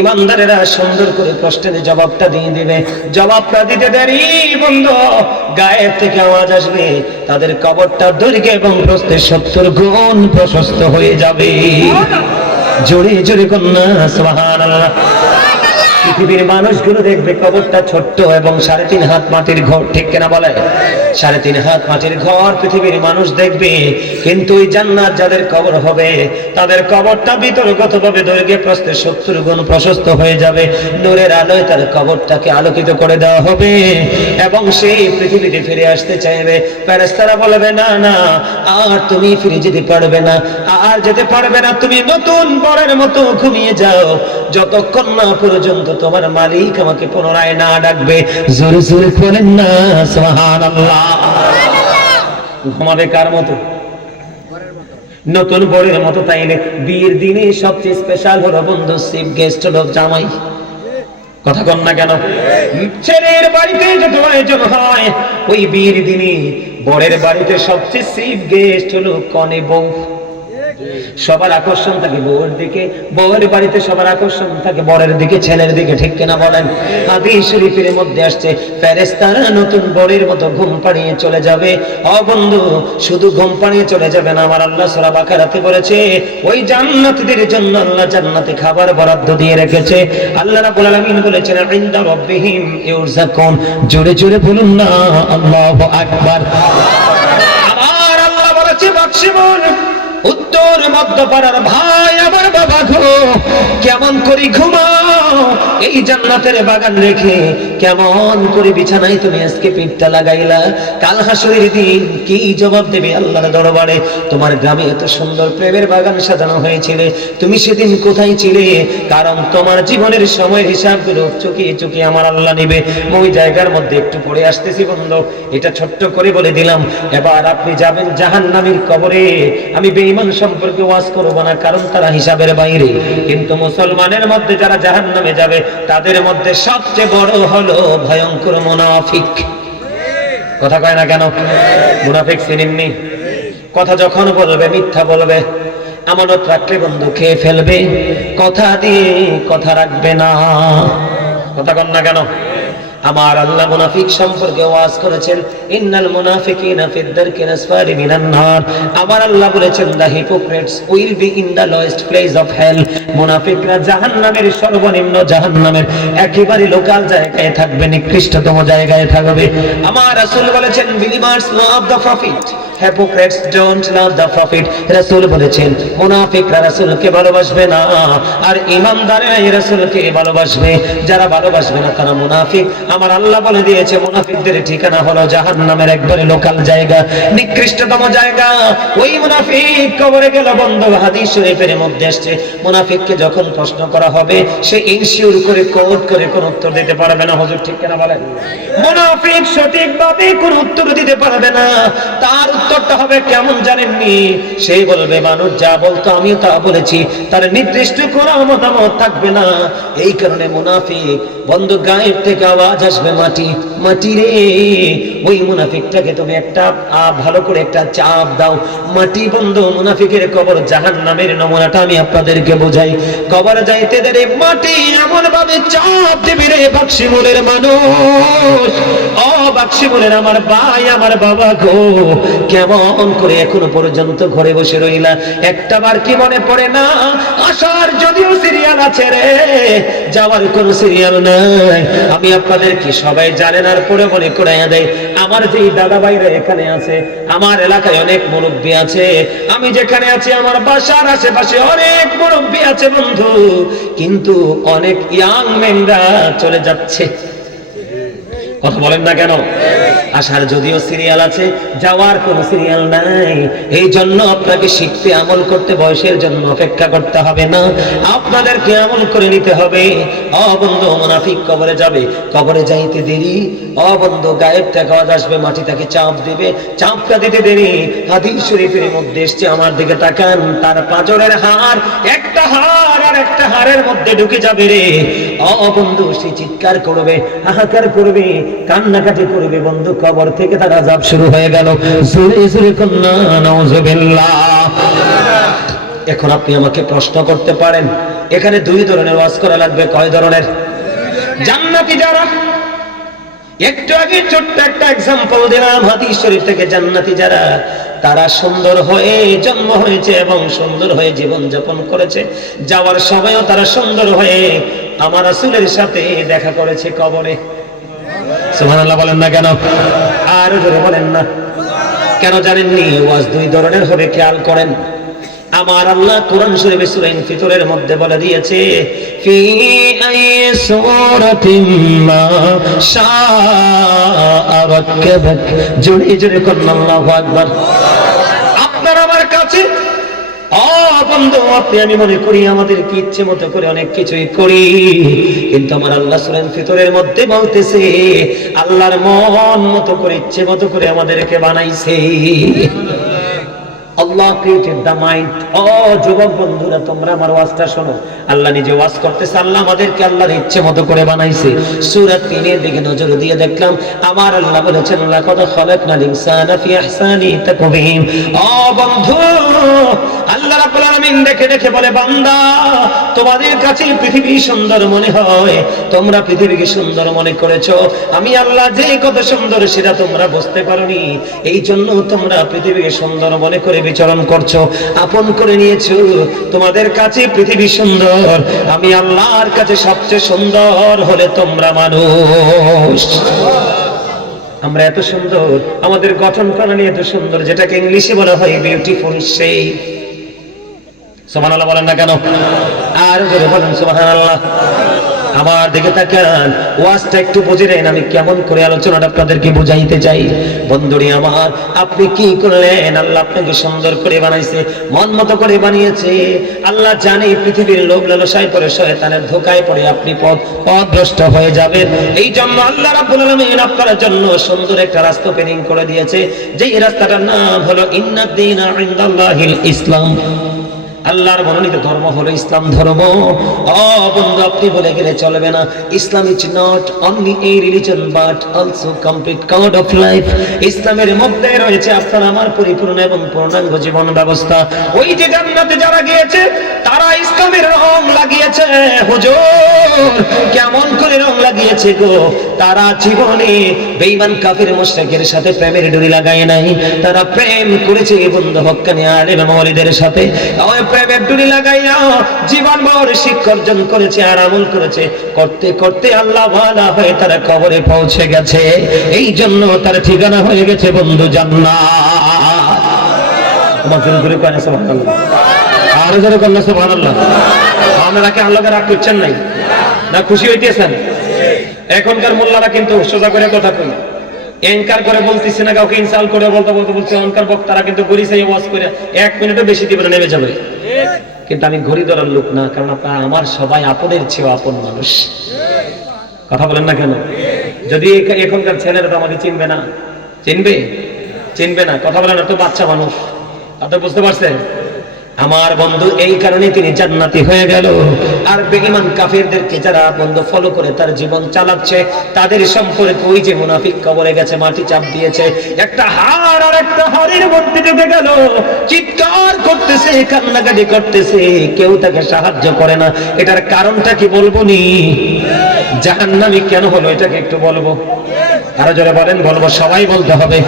ইমানদারেরা সুন্দর করে প্রশ্নের জবাবটা দিয়ে দিবে। জবাবটা দিতে দেরি বন্ধু, গায়েব থেকে আওয়াজ আসবে, তাদের কবরটা দৈর্ঘ্য এবং প্রস্থে 70 গুণ প্রশস্ত হয়ে যাবে। জোরে জোরে কন্যা সুবহানাল্লাহ। পৃথিবীর মানুষগুলো দেখবে কবরটা ছোট্ট এবং 3.5 হাত মাটির ঘর, ঠিক কিনা বলে? 3.5 হাত মাটির ঘর পৃথিবীর মানুষ দেখবে, কিন্তু ওই জান্নাত যাদের কবর হবে তাদের কবরটা বিতর্কতভাবে দৈর্ঘ্যে প্রস্থে 70 গুণ প্রশস্ত হয়ে যাবে। নূরের আলোয় তার কবরটাকে আলোকিত করে দেওয়া হবে এবং সেই পৃথিবীতে ফিরে আসতে চাইবে। ফেরেশতারা বলবে না না, আর তুমি ফিরে যেতে পারবে না, আর যেতে পারবে না, তুমি নতুন বরের মতো ঘুমিয়ে যাও যতক্ষণ না পর্যন্ত তোমার মালিক আমাকে পুনরায় না ডাকবে। জোরে জোরে বলেন না সুবহানাল্লাহ। ঘুমাবে কার মতো? নতুন বরের মতো। তাইলে বিয়ের দিনে সবচেয়ে স্পেশাল হলো বন্ধু চিফ গেস্ট হলো জামাই। কথা কন না কেন? ছেলের বাড়িতে যত আয়োজন হয় ওই বিয়ের দিনে বরের বাড়িতে সবচেয়ে চিফ গেস্ট হলো কনে বউ। সবার আকর্ষণ থাকে বউয়ের দিকে, বউয়ের বাড়িতে সবার আকর্ষণ থাকে বরের দিকে, ছেলের দিকে, ঠিক কিনা বলেন? হাদিস শরীফের মধ্যে আসছে ফেরেশতারা নতুন বরের মতো ঘুম পাড়িয়ে চলে যাবে। ও বন্ধু, শুধু ঘুম পাড়িয়ে চলে যাবে না, আমার আল্লাহ সূরা বাকারাতে বলেছে ওই জান্নাতীদের জন্য আল্লাহ জান্নাতে খাবার বরাদ্দ দিয়ে রেখেছে। আল্লাহ রাব্বুল আলামিন বলেছেন ইনদা রাব্বিহিম ইউরযাকুন। জোরে জোরে বলুন না আল্লাহু আকবার। আমার আল্লাহ বলেছে বাদশাহ উত্তর মধ্যপাড়ার ভাই আমার বাবা গো, কেমন করি ঘুমাও এই জান্নাতের বাগান রেখে, কেমন করে বিছানায় তুমি আজকে পিঠটা লাগাইলা? কাল হাসরের দিন কি জবাব দেবে আল্লাহর দরবারে? তোমার গ্রামে এত সুন্দর প্রেমের বাগান সাজানো হয়েছিল, তুমি সেদিন কোথায় ছিলে? কারণ তোমার জীবনের সময়ের হিসাবগুলো চুকিয়ে চুকিয়ে আমার আল্লাহ নেবে। ওই জায়গার মধ্যে একটু পড়ে আসতেছি বন্ধু, এটা ছোট্ট করে বলে দিলাম। এবার আপনি যাবেন জাহান্নামীর কবরে। আমি বেঈমান সম্পর্কে ওয়াজ করব না, কারণ তারা হিসাবের বাইরে। কিন্তু মুসলমানের মধ্যে যারা জাহান্নামে যাবে তাদের মধ্যে সবচেয়ে বড় হলো ভয়ঙ্কর মুনাফিক। কথা কয় না কেন? মুনাফিক চিনেননি? কথা যখন বলবে মিথ্যা বলবে, আমানত রাখলে বন্ধু খেয়ে ফেলবে, কথা দিয়ে কথা রাখবে না। কথা কন না কেন? আমার আল্লাহ মুনাফিক সম্পর্কে ওয়াজ করেছেন ইন্নাল মুনাফিকিনা ফিদ দারকিল আসফালি মিনান নার। আমার আল্লাহ বলেছেন the hypocrites will be in the lowest place of hell. মুনাফিকরা জাহান্নামের সর্বনিম্ন জাহান্নামের একেবারে লোকাল জায়গায় থাকবে, নিকৃষ্টতম জায়গায় থাকবে। আমার রাসূল বলেছেন believers love the profit, hypocrites don't love the prophet। রাসূল বলেছেন মুনাফিকরা রাসূলকে ভালোবাসবে না, আর ঈমানদাররা রাসূলকে ভালোবাসবে। যারা ভালোবাসবে না তারা মুনাফিক। আমার আল্লাহ বলে দিয়েছে মুনাফিকদের ঠিকানা হলো জাহান্নামের একবারে লোকাল জায়গা, নিকৃষ্টতম জায়গা। ওই মুনাফিক কবরে গেল বন্ধু। হাদিস শরীফের মধ্যে আসছে মুনাফিককে যখন প্রশ্ন করা হবে সে ইনসিওর করে কোট করে কোন উত্তর দিতে পারবে না। হুজুর ঠিক কিনা বলেন? মুনাফিক সঠিকভাবে কোন উত্তর দিতে পারবে না। তার উত্তরটা হবে কেমন জানেননি? সে বলবে মানুষ যা বলতো আমিও তা বলেছি, তার নির্দিষ্ট কোনো মতামত থাকবে না। এই কারণে মুনাফিক বন্ধু গায়ের থেকে আওয়াজ আসবে মাটি মাটি রে। ওই মুনাফিকটাকে তুমি একটা ভালো করে একটা চাপ দাও। মাটি বন্ধু মুনাফিকের কবর জাহান্নামের নমুনাটা আমি আপনাদেরকে বোঝাই। কবর যাইতে দেরে মাটি এমন ভাবে চাপ দিবি রে বাক্সিমুলের মানুষ, ও বাক্সিমুলের আমার ভাই আমার বাবা গো, কেমন করে এখনো পর্যন্ত ঘরে বসে রইলা? একটা বার কি মনে পড়ে না আসার যদিও সিরিয়াল আছে রে, যাওয়ার কোনো সিরিয়াল নাই? আমি আপনাদের কি সবাই জানেন আর পরে মনে করাইয়া দেয়। আমার যে দাদা ভাইরা এখানে আছে, আমার এলাকায় অনেক মুরব্বী আছে, আমি যেখানে আছি আমার বাসার আশেপাশে অনেক মুরব্বী আছে বন্ধু, কিন্তু অনেক ইয়াং মেনরা চলে যাচ্ছে। কথা বলেন না কেন? আসার যদিও সিরিয়াল আছে, যাওয়ার কোনো সিরিয়াল নাই। এই জন্য আপনাকে শিখতে আমল করতে বয়সের জন্য অপেক্ষা করতে হবে না, আপনাদেরকে আমল করে নিতে হবে। অবন্ধু মুনাফিক কবরে যাবে, কবরে যাইতে দেরি অবন্ধু গায়েব থেকে আওয়াজ আসবে, মাটি তাকে চাপ দিবে, চাপটা দিতে দেরি। হাদিস শরীফের মধ্যে এসেছে, আমার দিকে তাকান, তার পাঁজরের হাড় একটা হাড় আর একটা হাড়ের মধ্যে ঢুকে যাবে রে। অবন্ধু সে চিৎকার করবে, হাহাকার করবে, কান্নাকাটি করবে বন্ধু। কবর থেকে তার আযাব শুরু হয়ে গেল। জোরে জোরে কন্না নাউযুবিল্লাহ। এখন আপনি আমাকে প্রশ্ন করতে পারেন, এখানে দুই ধরনের ওয়াজ করা লাগবে। কয় ধরনের? জান্নাতি যারা, একটু আগে ছোট্ট একটা এক্সাম্পল দিলাম হাদিস শরীফ থেকে। জান্নাতি যারা, তারা সুন্দর হয়ে জন্ম হয়েছে এবং সুন্দর হয়ে জীবন যাপন করেছে, যাওয়ার সময়ও তারা সুন্দর হয়ে আমার রাসূলের সাথে দেখা করেছে কবরে। সুবহানাল্লাহ বলেন না কেন? আর জোরে বলেন না কেন? জানেননি ওয়াজ দুই ধরনের হবে, খেয়াল করেন। আমার আল্লাহ কোরআন শরীফে সূরা ইনফিতরের মধ্যে বলে দিয়েছে ফি সূরাতিন মা শাআ রাক্কাবাক। জোরে জোরে বলেন আল্লাহু আকবার। আপনার আমার কাছে বন্ধু আপনি আমি মনে করি আমাদের কি ইচ্ছে মতো করে অনেক কিছুই করি, কিন্তু আমার আল্লাহ সূরা ইনফিতরের মধ্যে বলতেছে আল্লাহর মন মতো করে ইচ্ছে মতো করে আমাদেরকে বানাইছে। Allah created the mind. ও যুবক বন্ধুরা, তোমরা আমার ওয়াজটা শোনো। আল্লাহ নিজে ওয়াজ করতেছে, আল্লাহ আমাদেরকে আল্লাহর ইচ্ছে মতো করে বানাইছে। সূরা 3 এর দিকে নজর দিয়ে দেখলাম, আমার আল্লাহ বলেছেন, লাকাদ খালাকনাল ইনসানা ফি আহসানি তাকওয়িম। ও বন্ধু, আল্লাহ রাব্বুল আলামিন দেখে দেখে বলে, বান্দা, তোমাদের কাছে পৃথিবী সুন্দর মনে হয়, তোমরা পৃথিবীকে সুন্দর মনে করেছো, আমি আল্লাহ যে কত সুন্দর সেটা তোমরা বুঝতে পারোনি, এই জন্য তোমরা পৃথিবীকে সুন্দর মনে করে বিচরণ করছো, আপন করে নিয়েছো। তোমাদের কাছে পৃথিবী সুন্দর, আমি আল্লাহর কাছে সবচেয়ে সুন্দর হলে তোমরা মানুষ। আমরা এত সুন্দর, আমাদের গঠন প্রণালী এত সুন্দর, যেটাকে ইংলিশে বলা হয় বিউটিফুল শেপ। সুবহানাল্লাহ বলেন না কেন? আর জোরে বলেন সুবহানাল্লাহ। আমার দিকে তাকান, ওয়াজটা একটু বুঝে নেন, আমি কেমন করে আলোচনাটা আপনাদেরকে বুঝাইতে চাই। বন্ধুরি আমার, আপনি কি করলেন? আল্লাহ আপনাকে সুন্দর করে বানাইছে, মন মতো করে বানিয়েছে। আল্লাহ জানে পৃথিবীর লোভ লালসায় পড়ে, শয়তানের ধোঁকায় পড়ে আপনি পথভ্রষ্ট হয়ে যাবেন। এই জন্য আল্লাহ রাব্বুল আলামিন আপনার জন্য সুন্দর একটা রাস্তা ওপেনিং করে দিয়েছে, যেই রাস্তাটার নাম হলো ইন্নাদ দীনা ইনদাল্লাহিল ইসলাম। আল্লাহর মনোনীত ধর্ম হলো ইসলাম ধর্ম। ও বন্ধু, আপনি বলে গেলে চলবে না, Islam is not only a religion but also complete code of life. ইসলামের মধ্যে রয়েছে আপনার আমার পরিপূর্ণ এবং পূর্ণাঙ্গ জীবন ব্যবস্থা। ওই যে জান্নাতে যারা গিয়েছে, তারা ইসলামের রং লাগিয়েছে। হুজুর, কেমন করে রং লাগিয়েছে গো? তারা জীবনে বেঈমান কাফির মুশরিকের সাথে প্রেমের ডুরি লাগায় নাই, তারা প্রেম করেছে বন্ধু হক্কানি আলেম মাওলাদের সাথে। ওই প্রেমের ডুরি লাগাইয়া জীবনভর শিক্ষা অর্জন করেছে আর আমল করেছে, করতে করতে আল্লাহ ওয়ালা হয়ে তারা কবরে পৌঁছে গেছে। এই জন্য তার ঠিকানা হয়ে গেছে বন্ধু জান্নাত। আমাকে করে কয় সুবহানাল্লাহ, আর জোরে কয় সুবহানাল্লাহ। আপনারা কি আল্লাহকে রাগ করছেন নাই না খুশি হইতেছেন? এখনকার মোল্লারা কিন্তু সোজা করে কথা কই, এনকার করে বলতেছে না, কাউকে ইনসাল্ট করে বলতে বলতে বলছে। এখনকার বক্তারা কিন্তু ঘড়ি চাই ওয়াজ করে 1 মিনিটও বেশি দিবে না, নেমে যাবে। কিন্তু আমি ঘড়ি ধরার লোক না, কারণ আপনারা আমার সবাই আপনের চেয়ে আপন মানুষ। কথা বলেন না কেন? যদি এখনকার ছেলেরা তো আমাকে চিনবে না, চিনবে না, কথা বলেন না, তো বাচ্চা মানুষ। আপনি বুঝতে পারছেন? আমার বন্ধু এই কারণে তিনি জান্নাতি হয়ে গেল। আর বেঈমান কাফিরদেরকে যারা বন্ধু ফলো করে তার জীবন চালাচ্ছে, তাদের সম্পর্কে ওই যে মুনাফিক কবরে গেছে, মাটি চাপ দিয়েছে, একটা হাড় আর একটা হাড়ের মধ্যে ঢুকে গেল, চিৎকার করতেছে, কান্নাকাটি করতেছে, কেউ তাকে সাহায্য করে না। এটার কারণটা কি বলবো নি? জাহান্নামী কেন হলো এটাকে একটু বলবো। আরো জোরে বলেন। বলবো, সবাই বলতে হবে।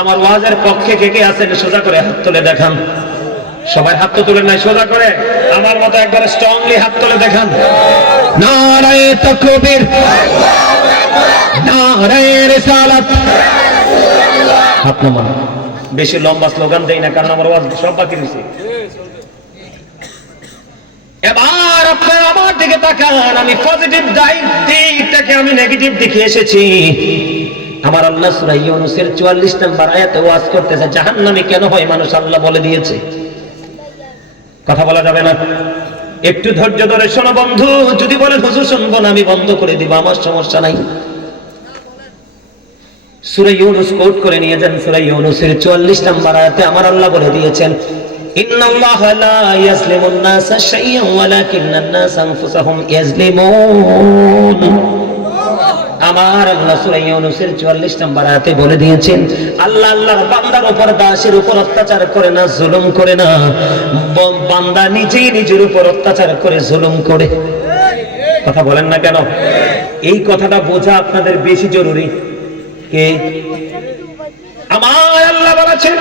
আমার ওয়াজের পক্ষে কে কে আছেন সোজা করে হাত তুলে দেখান। সবাই হাত তো তুলে নাই, সোজা করে আমার মতো একবার স্ট্রংলি হাত তুলে দেখান। নারায়ে তাকবীর, নারায়ে রিসালাত। হাত নামান। বেশি লম্বা স্লোগান দেই না, কারণ আমার ওয়াজ সব বাকি রয়েছে। এবার আপনারা আমার দিকে তাকান, আমি পজিটিভ দিকটাকে আমি নেগেটিভ দিকে এসেছি। আমার আল্লাহ সূরা ইউনূসের 44 নম্বর আয়াতে ওয়াজ করতেছে, জাহান্নামী কেন হয় মানুষ আল্লাহ বলে দিয়েছে। কথা বলা যাবে না, একটু ধৈর্য ধরে শোনো বন্ধু। যদি বলেন হুজুর শুনবো না, আমি বন্ধ করে দিব, আমার সমস্যা নাই। সূরা ইউনূস কোট করে নিয়ে যান। সূরা ইউনূসের 44 নম্বর আয়াতে আমার আল্লাহ বলে দিয়েছেন, ইন্নাল্লাহা লা ইয়াজলিমুন নাসা শাইয়্যান ওয়ালাকিন্নান নাসা আনফুসাহুম ইয়াজলিমুন। আমার আল্লাহ সূরা ইউনূসের 44 নম্বর আয়াতে বলে দিয়েছেন, আল্লাহ আল্লাহর বান্দার উপর, দাসের উপর অত্যাচার করে না, জুলুম করে না। বান্দা নিজেই নিজের উপর অত্যাচার করে, জুলুম করে। কথা বলেন না কেন? এই কথাটা বোঝা আপনাদের বেশি জরুরি। কে? আমার আল্লাহ বলেছেন,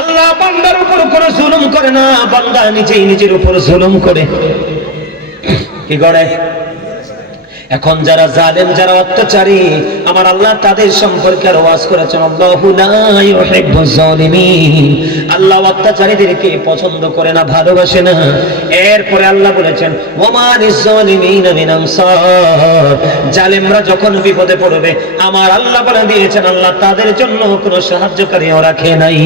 আল্লাহ বান্দার উপর কোনো জুলুম করে না, বান্দা নিজেই নিজের উপর জুলুম করে। কি করে? এখন যারা জালেম, যারা অত্যাচারী, আমার আল্লাহ তাদের সম্পর্কে ওয়াজ করেছেন, আল্লাহু লা ইউহিব্বুজ জালিমিন। আল্লাহ অত্যাচারীদেরকে পছন্দ করে না, ভালোবাসে না। এরপরে আল্লাহ বলেছেন, ওয়া মা লিজ-জালিমিনা মিন আনসার। জালেমরা যখন বিপদে পড়বে, আমার আল্লাহ বলে দিয়েছেন, আল্লাহ তাদের জন্য কোনো সাহায্যকারীও রাখে নাই।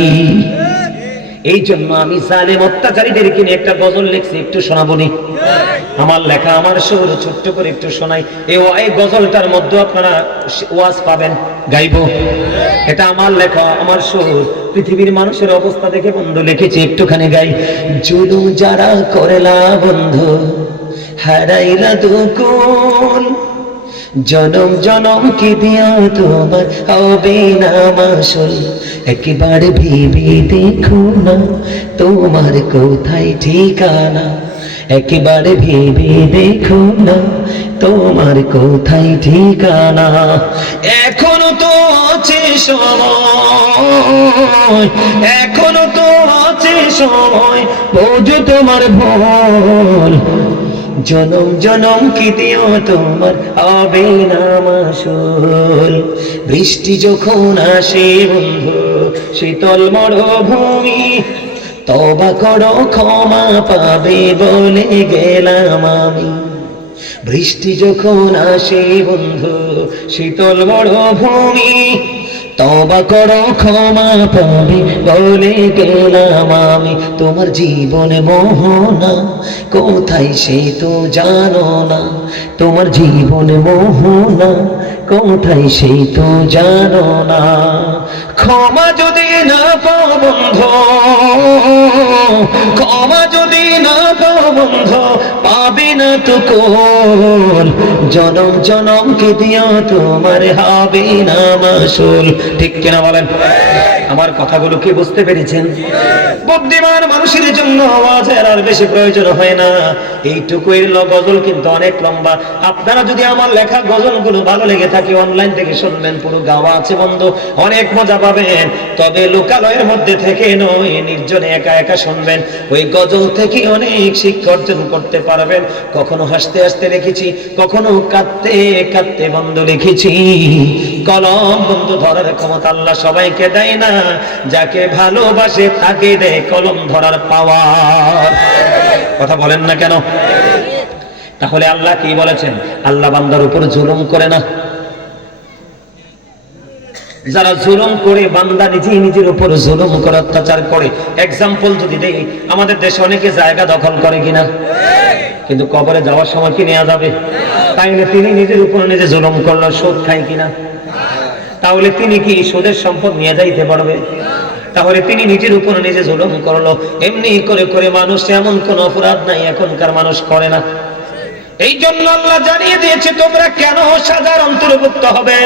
এই জন্য আমি জালেম অত্যাচারীদেরকে নিয়ে একটা গজল লিখছি, একটু শোনাবনি? আমার লেখা, আমার সুর, ছোট্ট করে একটু শোনাই। এই গজলটার মধ্যে আপনারা ওয়াজ পাবেন, গাইবো। এটা আমার লেখা, আমার সুর। পৃথিবীর মানুষের অবস্থা দেখে বন্ধু লিখেছি, একটুখানি গাই। জুলুম যারা করেলা বন্ধু, হারাইলা দুকুল, জনম জনম কি দিও তোমার হবে না মাসুল। একবার ভেবে দেখো না তোমার কোথায় ঠিকানা, একবার ভেবে দেখো না তোমার কোথায় ঠিকানা। এখনো তো আছে সময়, এখনো তো আছে সময়, বোঝো তোমার ভুল। জনম জনম কি দিও তোমার হবে না মাসুল। বৃষ্টি যখন আসে বন্ধু শীতল মরুভূমি, তওবা করো ক্ষমা পাবে বলে গেলাম আমি। বৃষ্টি যখন আসে বন্ধু শীতল মরুভূমি, তওবা করো ক্ষমা পাবে বলে গেলাম আমি। তোমার জীবনে মোহনা কোথায় সে তো জানো না, তোমার জীবনে মোহনা কোথায় সে তো জানো না। ক্ষমা যদি না পাও বন্ধু, ক্ষমা যদি না পাও বন্ধু, পাবে না তো কোন। জনম জনম কি দিও তোমার হবে না মাসুল। ঠিক কিনা বলেন? আমার কথাগুলো কি বুঝতে পেরেছেন? বুদ্ধিমান মানুষের জন্য আওয়াজের আর বেশি প্রয়োজন হয় না। এইটুকুই গজল কিন্তু অনেক লম্বা। আপনারা যদি আমার লেখা গজলগুলো ভালো লেগে থাকে অনলাইন থেকে শুনবেন, পুরো গাওয়া আছে বন্ধু, অনেক মজা পাবেন। তবে লোকালয়ের মধ্যে থেকে নয়, নির্জনে একা একা শুনবেন। ওই গজল থেকে অনেক শিক্ষা অর্জন করতে পারবেন। কখনো হাসতে হাসতে লিখেছি, কখনো কাঁদতে কাঁদতে বন্ধু লিখেছি। কলম বন্ধু ধরার ক্ষমতা আল্লাহ সবাইকে দেয় না, যাকে ভালোবাসে তাকে দেয় কলম ধরার পাওয়ার। কথা বলেন না কেন? তাহলে আল্লাহ কি বলেছেন? আল্লাহ বান্দার উপর জুলুম করে না। যারা জুলুম করে, বান্দা নিজেই নিজের উপর জুলুম করে, অত্যাচার করে। এক্সাম্পল যদি দেই, আমাদের দেশে অনেকে জায়গা দখল করে কিনা, কিন্তু কবরে যাওয়ার সময় কি নেওয়া যাবে? তাইলে তিনি নিজের উপর নিজে জুলুম করলো, সুদ খায় কিনা? তাহলে তিনি কি সুদের সম্পদ নিয়ে যাইতে পারবে? তাহলে তিনি নিজের উপর নিজে জুলুম করলো। এমনি করে করে মানুষ, এমন কোন অপরাধ নাই এখনকার মানুষ করে না। এই জন্য আল্লাহ জানিয়ে দিয়েছে তোমরা কেন সাজার অন্তর্ভুক্ত হবে।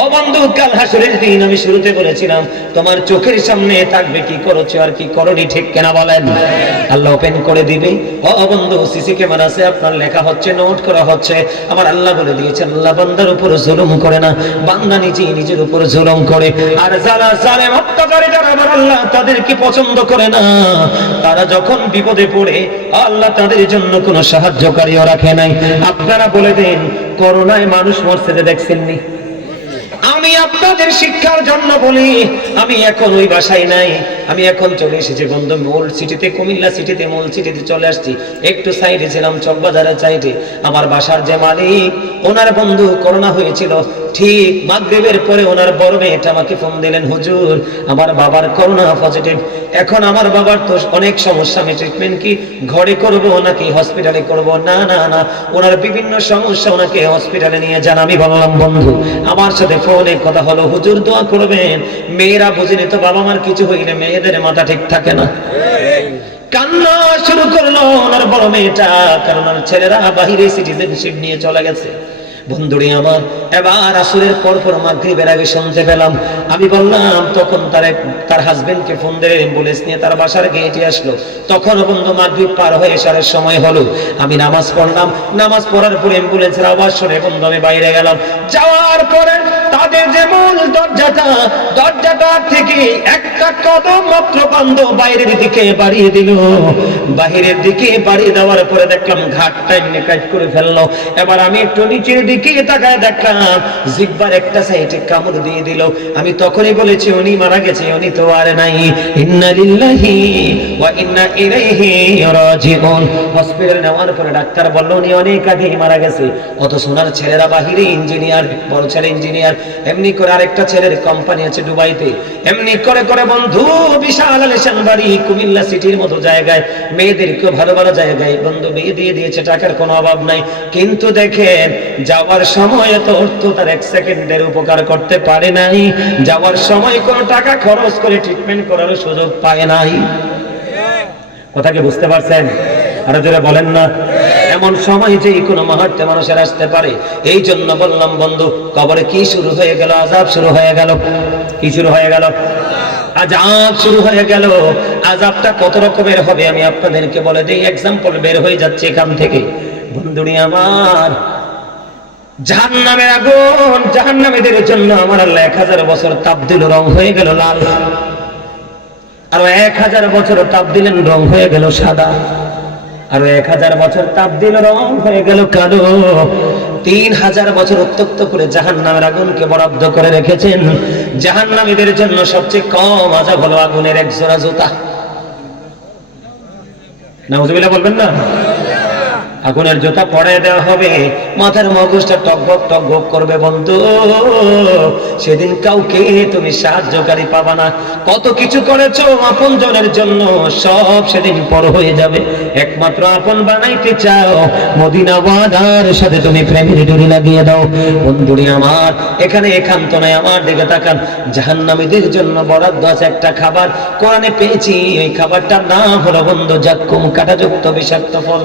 ও বন্ধু, কাল হাসরের দিন আমি শুরুতে বলেছিলাম তোমার চোখের সামনে থাকবে কি করেছো আর কি করনি। ঠিক কেনা বলেন? আল্লাহ ওপেন করে দিবে। ও বন্ধু, সিসি ক্যামেরা আছে, আপনার লেখা হচ্ছে, নোট করা হচ্ছে। আমার আল্লাহ বলে দিয়েছেন আল্লাহ বান্দার উপর জুলুম করে না, বান্দা নিজেই নিজের উপর জুলুম করে। আর যারা জালেম অত্যাচারী, যারা আমার আল্লাহ তাদেরকে পছন্দ করে না, তারা যখন বিপদে পড়ে আল্লাহ তাদের জন্য কোনো সাহায্যকারীও রাখে নাই। আপনারা বলে দিন, করোনায় মানুষ মরছে দেখছেননি? আমি আপনাদের শিক্ষার জন্য বলি, আমি এখন ওই বাসায় নাই, আমি এখন চলে এসেছি বন্ধু মূল সিটিতে, কুমিল্লা সিটিতে, মূল সিটিতে চলে আসছি। একটু সাইডে ছিলাম, চকবাজারের সাইডে। আমার বাসার যে মালিক, ওনার বন্ধু করোনা হয়েছিল। ঠিক মাগরিবের পরে ওনার বড় মেয়েটা আমাকে ফোন দিলেন, হুজুর আমার বাবার করোনা পজিটিভ। এখন আমার বাবার তো অনেক সমস্যা, আমি ট্রিটমেন্ট কি ঘরে করব নাকি হসপিটালে করব? না না না, ওনার বিভিন্ন সমস্যা, ওনাকে হসপিটালে নিয়ে যান। আমি বললাম বন্ধু, আমার সাথে ফোনে কথা হলো, হুজুর দোয়া করবেন। মেয়েরা বুঝিনি তো, বাবা মার কিছু হইলে মেয়েদের মাথা ঠিক থাকে না। কান্না শুরু করলো ওনার বড় মেয়েটা, কারণ ওনার ছেলেরা বাহিরে সিটিজেনশিপ নিয়ে চলে গেছে। বন্ধুরে আমার, এবার আসরের পর পর মাগরিবের আগে শুনতে পেলাম। আমি বললাম, তখন তার হাজবেন্ডকে ফোন দিয়ে অ্যাম্বুলেন্স নিয়ে তার বাসার গেটে আসলো। তখন বন্ধু মাগরিব পার হয়ে আসার সময় হলো। আমি নামাজ পড়লাম, নামাজ পড়ার পর অ্যাম্বুলেন্সের আওয়াজ শুনে বন্ধু আমি বাইরে গেলাম। যাওয়ার পরে তাদের যে মূল দরজাটা থেকে একটা কদম মাত্র বন্ধ বাইরের দিকে বাড়িয়ে দিল। বাহিরের দিকে বাড়িয়ে দেওয়ার পরে দেখলাম ঘাটটা এমনি কাট করে ফেললো। এবার আমি একটু নিচের দিকে তাকায় দেখলাম জিহ্বার একটা সাইডে কামড় দিয়ে দিল। আমি তখনই বলেছি উনি মারা গেছে, উনি তো আর নাই। ইন্না লিল্লাহি ওয়া ইন্না ইলাইহি রাজিউন। হসপিটাল নেওয়ার পরে ডাক্তার বলল উনি অনেক আগেই মারা গেছে। অথচ ওনার ছেলেরা বাহিরে ইঞ্জিনিয়ার, বড় ছেলে ইঞ্জিনিয়ার, এমনি করে আরেকটা ছেলের কোম্পানি আছে দুবাইতে। এমনি করে করে বন্ধু বিশাল আলিশান বাড়ি, কুমিল্লা সিটির মতো জায়গায়, মেয়েদেরকেও ভালো ভালো জায়গায় বন্ধু বিয়ে দিয়ে দিয়েছে, টাকার কোনো অভাব নাই। কিন্তু দেখেন, যাওয়ার যাওয়ার সময় তো অর্থ তার 1 সেকেন্ডের উপকার করতে পারে নাই, যাওয়ার সময় কোনো টাকা খরচ করে ট্রিটমেন্ট করার সুযোগ পায় নাই। কথা কি বুঝতে পারছেন? আরো জোরে বলেন না। এমন সময় যে কোনো মুহূর্তে মানুষের আসতে পারে। এই জন্য বললাম বন্ধু, কবরে কি শুরু হয়ে গেল? আযাব শুরু হয়ে গেল। কি শুরু হয়ে গেল? আযাব শুরু হয়ে গেল। আযাবটা কত রকমের হবে আমি আপনাদেরকে বলে দিই, এক্সাম্পল বের হয়ে যাচ্ছে এখান থেকে। বন্ধুরি আমার, জাহান্নামের আগুন, জাহান্নামীদের জন্য আমার আল্লাহ 1000 বছর তাপ দিল, রং হয়ে গেল লাল। আর 1000 বছর তাপ দিলেন, রং হয়ে গেল সাদা। আর 1000 বছর তাপ দিল, রং হয়ে গেল কালো। 3000 বছর উত্তপ্ত করে জাহান্নামের আগুনকে বরাদ্দ করে রেখেছেন। জাহান্নামীদের জন্য সবচেয়ে কম আযাব হলো আগুনের 1 জোড়া জুতা। নাউজুবিল্লাহ বলবেন না? আগুনের জুতা পরায় দেওয়া হবে, মাথার মগজটা টকবক টকবক করবে বন্ধু। সেদিন কাউকে তুমি সাহায্যকারী পাবা না। কত কিছু করেছো আপনজনের জন্য, সব সেদিন পর হয়ে যাবে। একমাত্র আপন বানাইতে চাও, মদিনা ওয়াদার সাথে তুমি প্রেমের ডুরি লাগিয়ে দাও। বন্ধুরি আমার, এখানে একান্ত নয়, আমার দিকে তাকান। জাহান্নামীদের জন্য বরাদ্দ আছে একটা খাবার, কোরআনে পেয়েছি। এই খাবারটার নাম হলো বন্ধু জাক্কুম, কাঁটাযুক্ত বিষাক্ত ফল।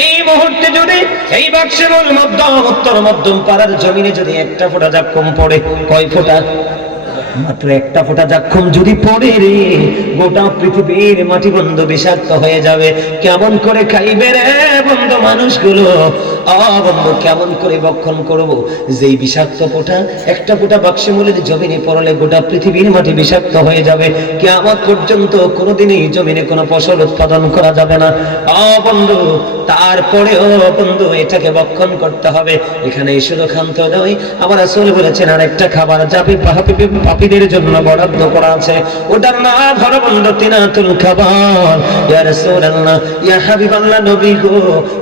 এই মুহূর্তে যদি এই বাক্সের মধ্যম উত্তর মধ্যম পাড়ার জমিনে যদি একটা ফোঁটা জাক্কুম পড়ে, কয় ফোঁটা? মাত্র একটা ফোঁটা জাক্কুম যদি পড়ে রে, গোটা পৃথিবীর মাটি বন্ধু বিষাক্ত হয়ে যাবে। কেমন করে খাইবে রে বন্ধু মানুষগুলো? বন্ধু কেমন করে ভক্ষণ করব? যেই বিষাক্ত ফোঁটা, একটা ফোঁটা বাক্সমূলের জমিনে পড়লে গোটা পৃথিবীর মাটি বিষাক্ত হয়ে যাবে। কিয়ামত পর্যন্ত কোনোদিনই জমিনে কোনো ফসল উৎপাদন করা যাবে না। বন্ধু তারপরেও বন্ধু এটাকে ভক্ষণ করতে হবে। এখানে শুধু খান্ত নয়, আমার রাসূল বলেছেন আরেকটা খাবার যাবে পাপীদের জন্য বরাদ্দ করা আছে। ওটার নাম হলো বন্ধু তিনাতুল খাবার। ইয়া রাসূলুল্লাহ, ইয়া হাবিবাল্লাহ, নবী গো,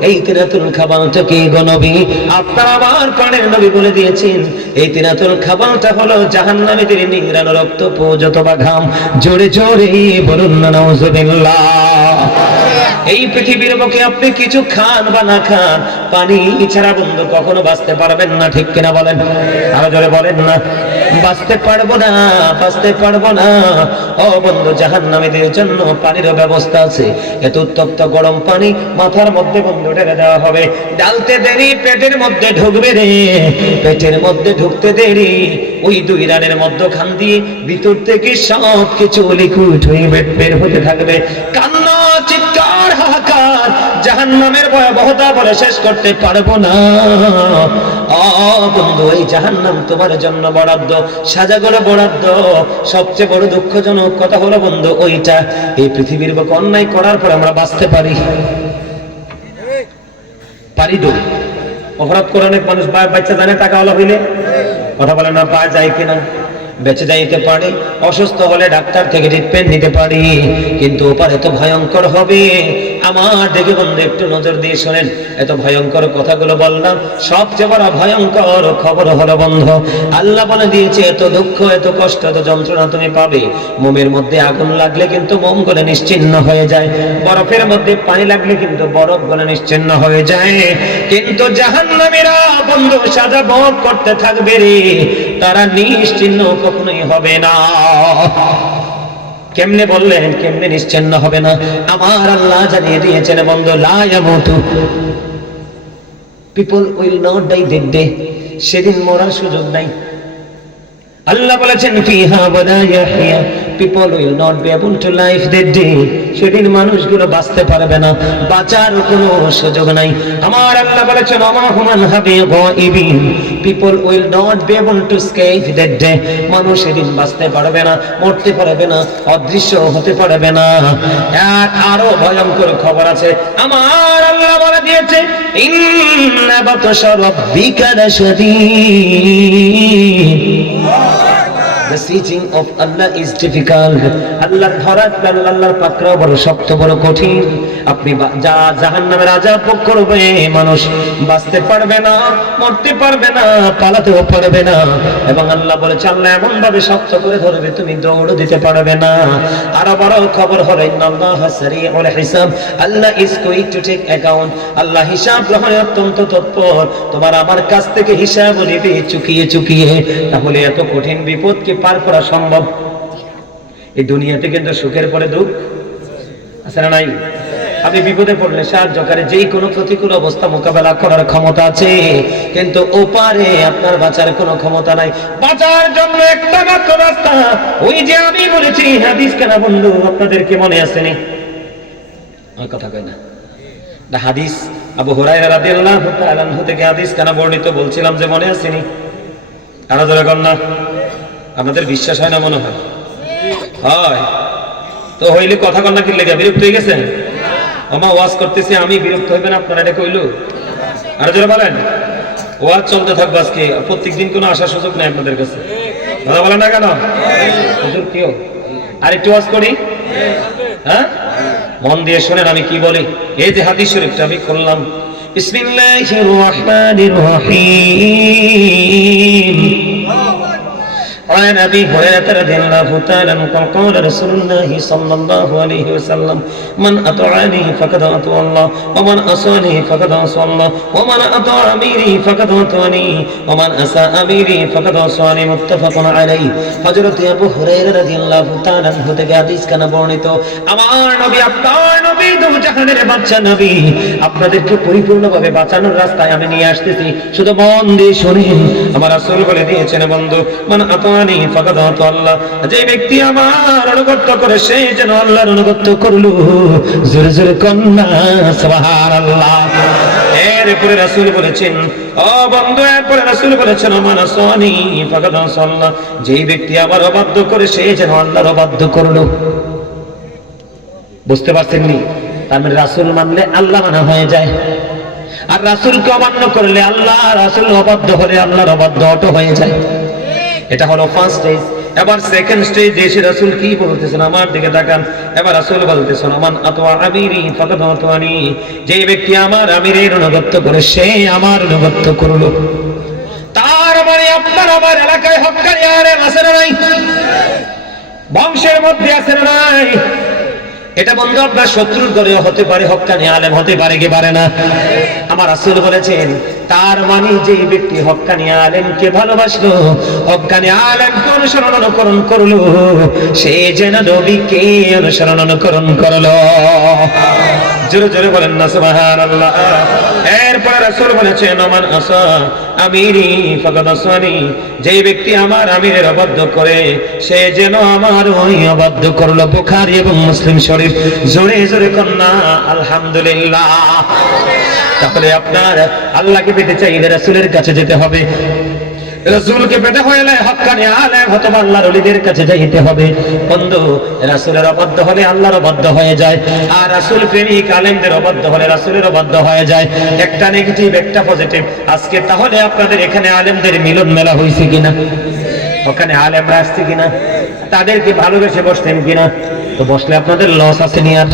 এই তিনাতুল খাবারটা কি গো নবী? আপনার আমার প্রাণের নবী বলে দিয়েছেন, এই তিনাতুল খাবারটা হলো জাহান্নামীদের নিংড়ানো রক্ত পূজত বা ঘাম। জোরে জোরে বলুন না নাউজুবিল্লাহ। এই পৃথিবীর বুকে আপনি কিছু খান বা না খান, পানি ছাড়া বন্ধু কখনো বাঁচতে পারবেন না, ঠিক কিনা বলেন? আরো জোরে বলেন না। বাঁচতে পারবো না, বাঁচতে পারবো না। বন্ধু জাহান্নামীদের জন্য পানিরও ব্যবস্থা আছে। এত উত্তপ্ত গরম পানি মাথার মধ্যে বন্ধু ঢেলে দেওয়া হবে। ডালতে দেরি পেটের মধ্যে ঢুকবে রে, পেটের মধ্যে ঢুকতে দেরি ওই 2 রানের মধ্যখান দিয়ে ভিতর থেকে সব কিছু লিকুইড হয়ে বের হতে থাকবে। কান্না, চিৎকার, হাহাকার, জাহান্নামের ভয়াবহতা বলে শেষ করতে পারবো না। বন্ধু এই জাহান্নাম তোমার জন্য বরাদ্দ, সাজাগুলো বরাদ্দ। সবচেয়ে বড় দুঃখজনক কথা হলো বন্ধু ওইটা, এই পৃথিবীর বুকে অন্যায় করার পর আমরা বাঁচতে পারি তো? অপরাধ করে অনেক মানুষ বাচ্চা জানে টাকাওয়ালা হইলে, কথা বলে না, পাওয়া যায় কিনা? বেঁচে যাইতে পারে, অসুস্থ হলে ডাক্তার থেকে ট্রিটমেন্ট নিতে পারি, কিন্তু ওপার এত ভয়ঙ্কর হবে। আমার দিকে বন্ধু একটু নজর দিয়ে শোনেন। এত ভয়ঙ্কর কথাগুলো বললাম, সবচেয়ে বড় ভয়ঙ্কর খবর হলো বন্ধু, আল্লাহ বলে দিয়েছে এত দুঃখ, এত কষ্ট, এত যন্ত্রণা তুমি পাবে। মোমের মধ্যে আগুন লাগলে কিন্তু মোম গলে নিশ্চিহ্ন হয়ে যায়, বরফের মধ্যে পানি লাগলে কিন্তু বরফ গলে নিশ্চিহ্ন হয়ে যায়। কিন্তু জাহান্নামীরা বন্ধু সাজা ভোগ করতে থাকবে রে, তারা নিশ্চিহ্ন কখনোই হবে না। কেমনে বললেন, কেমনে নিশ্চিহ্ন হবে না? আমার আল্লাহ জানিয়ে দিয়েছেন বন্ধু, লা ইয়ামুতু, people will not die that day, সেদিন মরার সুযোগ নাই। আল্লাহ বলেছেন ফিহা ওয়ালা ইয়াহইয়া, people will not be able to live that day, সেদিন মানুষগুলো বাঁচতে পারবে না, বাঁচার কোনো সুযোগ নাই। আমার আল্লাহ বলেছেন ওমা হুমান হাবি গায়িবিন, people will not be able to escape that day, মানুষ সেদিন বাঁচতে পারবে না, মরতে পারবে না, অদৃশ্য হতে পারবে না। আরো ভয়ঙ্কর খবর আছে, আমার আল্লাহ বলে দিয়েছে ইন্না বাতশা রাব্বিকা লাশাদীদ, the besieging of Allah is difficult. আল্লাহর ধরা আল্লাহর পাকড়াও বড় শক্ত বড় কঠিন। আপনি জাহান্নামের আযাব ভোগ করবে, মানুষ বাঁচতে পারবে না, মরতে পারবে না, পালাতেও পারবে না। এবং আল্লাহ বলেছে আল্লাহ এমন ভাবে শক্ত করে ধরবে তুমি দৌড় দিতে পারবে না। আরো বড় খবর হলো ইন্নাল্লাহা সারিউল হিসাব, Allah is going to take account. আল্লাহ হিসাব গ্রহণে অত্যন্ত তৎপর, তোমার আমার কাছ থেকে হিসাব নিবে চুকিয়ে চুকিয়ে। তাহলে এত কঠিন বিপদ কি পার করা সম্ভব? এই দুনিয়াতে কিন্তু সুখের পরে দুঃখ আছে না নাই? আপনি বিপদে পড়লে সাহায্যকারী যে কোনো প্রতিকূল অবস্থা মোকাবেলা করার ক্ষমতা আছে, কিন্তু ওপারে আপনার বাঁচার কোনো ক্ষমতা নাই। বাঁচার জন্য একটা মাত্র রাস্তা, ওই যে আমি বলেছি হাদিস কেনা বন্ধু, আপনাদেরকে মনে আসেনি? আমার কথা কয় না হাদিস আবু হুরায়রা রাদিয়াল্লাহু তাআলা আনহু থেকে হাদিস কেনা বর্ণিত, বলছিলাম যে মনে আসেনি? আরো জোরে কর না। আপনাদের বিশ্বাস হয় না মনে হয়? হয় তো হইলে কথা কর না, কি লেগে বিরক্ত হয়ে গেছেন? আমা ওয়াজ করতেছি আমি, বিরক্ত হইবেন আপনারা, এটা কইলো? আরো জোরে বলেন। ওয়াজ চলতে থাকবে আজকে, প্রত্যেকদিন কোনো আসার সুযোগ নাই আপনাদের কাছে। কথা বলেন না কেন? হুজুর কেউ আর একটু ওয়াজ করি? হ্যাঁ, মন দিয়ে শোনেন আমি কি বলি। এই যে হাদিস শরীফটা আমি করলাম, বিসমিল্লাহির রহমানির রহিম। عن أبي هريرة رضي الله تعالى عنه قال رسول الله صلى الله عليه وسلم من أطاعني فقد أطاع الله ومن عصاني فقد عصى الله ومن أطاع أميري فقد أطاعني ومن عصى أميري فقد عصاني متفق عليه। হযরত আবু হুরায়রা রাদিয়াল্লাহু তাআলা আনহু থেকে হাদিস কানা বর্ণিত, আমার নবী আপনার নবী দু জাহানের বাদশা নবী, আপনাদেরকে পরিপূর্ণভাবে বাঁচানোর রাস্তায় আমি নিয়ে আসতেছি, শুধু মন দিয়ে শুনুন। আমার রাসূল বলে দিয়েছেন বন্ধু, মান আতানি ফাকাদ আতা আল্লাহ, যে ব্যক্তি আমার অনুগত করে সে যেন আল্লাহর অনুগত করলো। জোরে জোরে কন্না সুবহানাল্লাহ। এরপরে রাসূল বলেছেন, ও বন্ধু, এরপরে রাসূল বলেছেন মান আসানি ফাকাদ আতা আল্লাহ, যে ব্যক্তি আমার অবাধ্য করে সে যেন আল্লাহর অবাধ্য করলো। বুঝতে পারছেন নি? তার মানে রাসূল মানলে আল্লাহ মানা হয়ে যায়, আর রাসূলকে অমান্য করলে আল্লাহ, রাসূল অবাধ্য হলে আল্লাহর অবাধ্য অটো হয়ে যায়। এটা হলো ফার্স্ট স্টেজ। এবার সেকেন্ড স্টেজ এসে রাসূল কি বলতেছেন, আমার দিকে তাকান। এবার রাসূল বলতেছেন মান আতা আমিরি ফাকাদ আতানি, যে ব্যক্তি আমার আমিরের অনুগত করে সে আমার অনুগত করলো। তার মানে আপনার আমার এলাকায় হক্কানি আলেম আছে না নাই? বংশের মধ্যে আছে না নাই? এটা বন্ধু আপনার শত্রুর ঘরেও হতে পারে, হক্কানি আলেম হতে পারে কি পারে না? আমার রাসূল বলেছেন তার মানে যে ব্যক্তি হক্কানি আলেমকে ভালোবাসলো, হক্কানি আলেমকে অনুসরণ করলো, সে যেন নবীকে অনুসরণ করলো। জোরে জোরে বলেন না সুবহানাল্লাহ। এরপর রাসূল বলেছেন মান আসা আমিরি ফাকাদ আসানি, যে ব্যক্তি আমার আমিরের অবাধ্য করে সে যেন আমার ওই অবাধ্য করলো। বুখারী এবং মুসলিম শরীফ। জোরে জোরে কন্না আলহামদুলিল্লাহ। তাহলে আপনার আল্লাহকে পেতে চাইলে রাসূলের কাছে যেতে হবে, রাসূলকে পেতে হলে হক্কানি আলেম অথবা আল্লাহর ওলিদের কাছে যাইতে হবে। বন্ধু, রাসূলের অবাধ্য হলে আল্লাহর অবাধ্য হয়ে যায়, আর রাসূল প্রেমিক আলেমদের অবাধ্য হলে রাসূলের অবাধ্য হয়ে যায়। একটা নেগেটিভ একটা পজিটিভ। আজকে তাহলে আপনাদের এখানে আলেমদের মিলন মেলা হয়েছে কিনা? ওখানে আলেমরা আসছে কিনা? তাদেরকে ভালোবেসে বসতেন কিনা? তো বসলে আপনাদের লস আছে নি আর?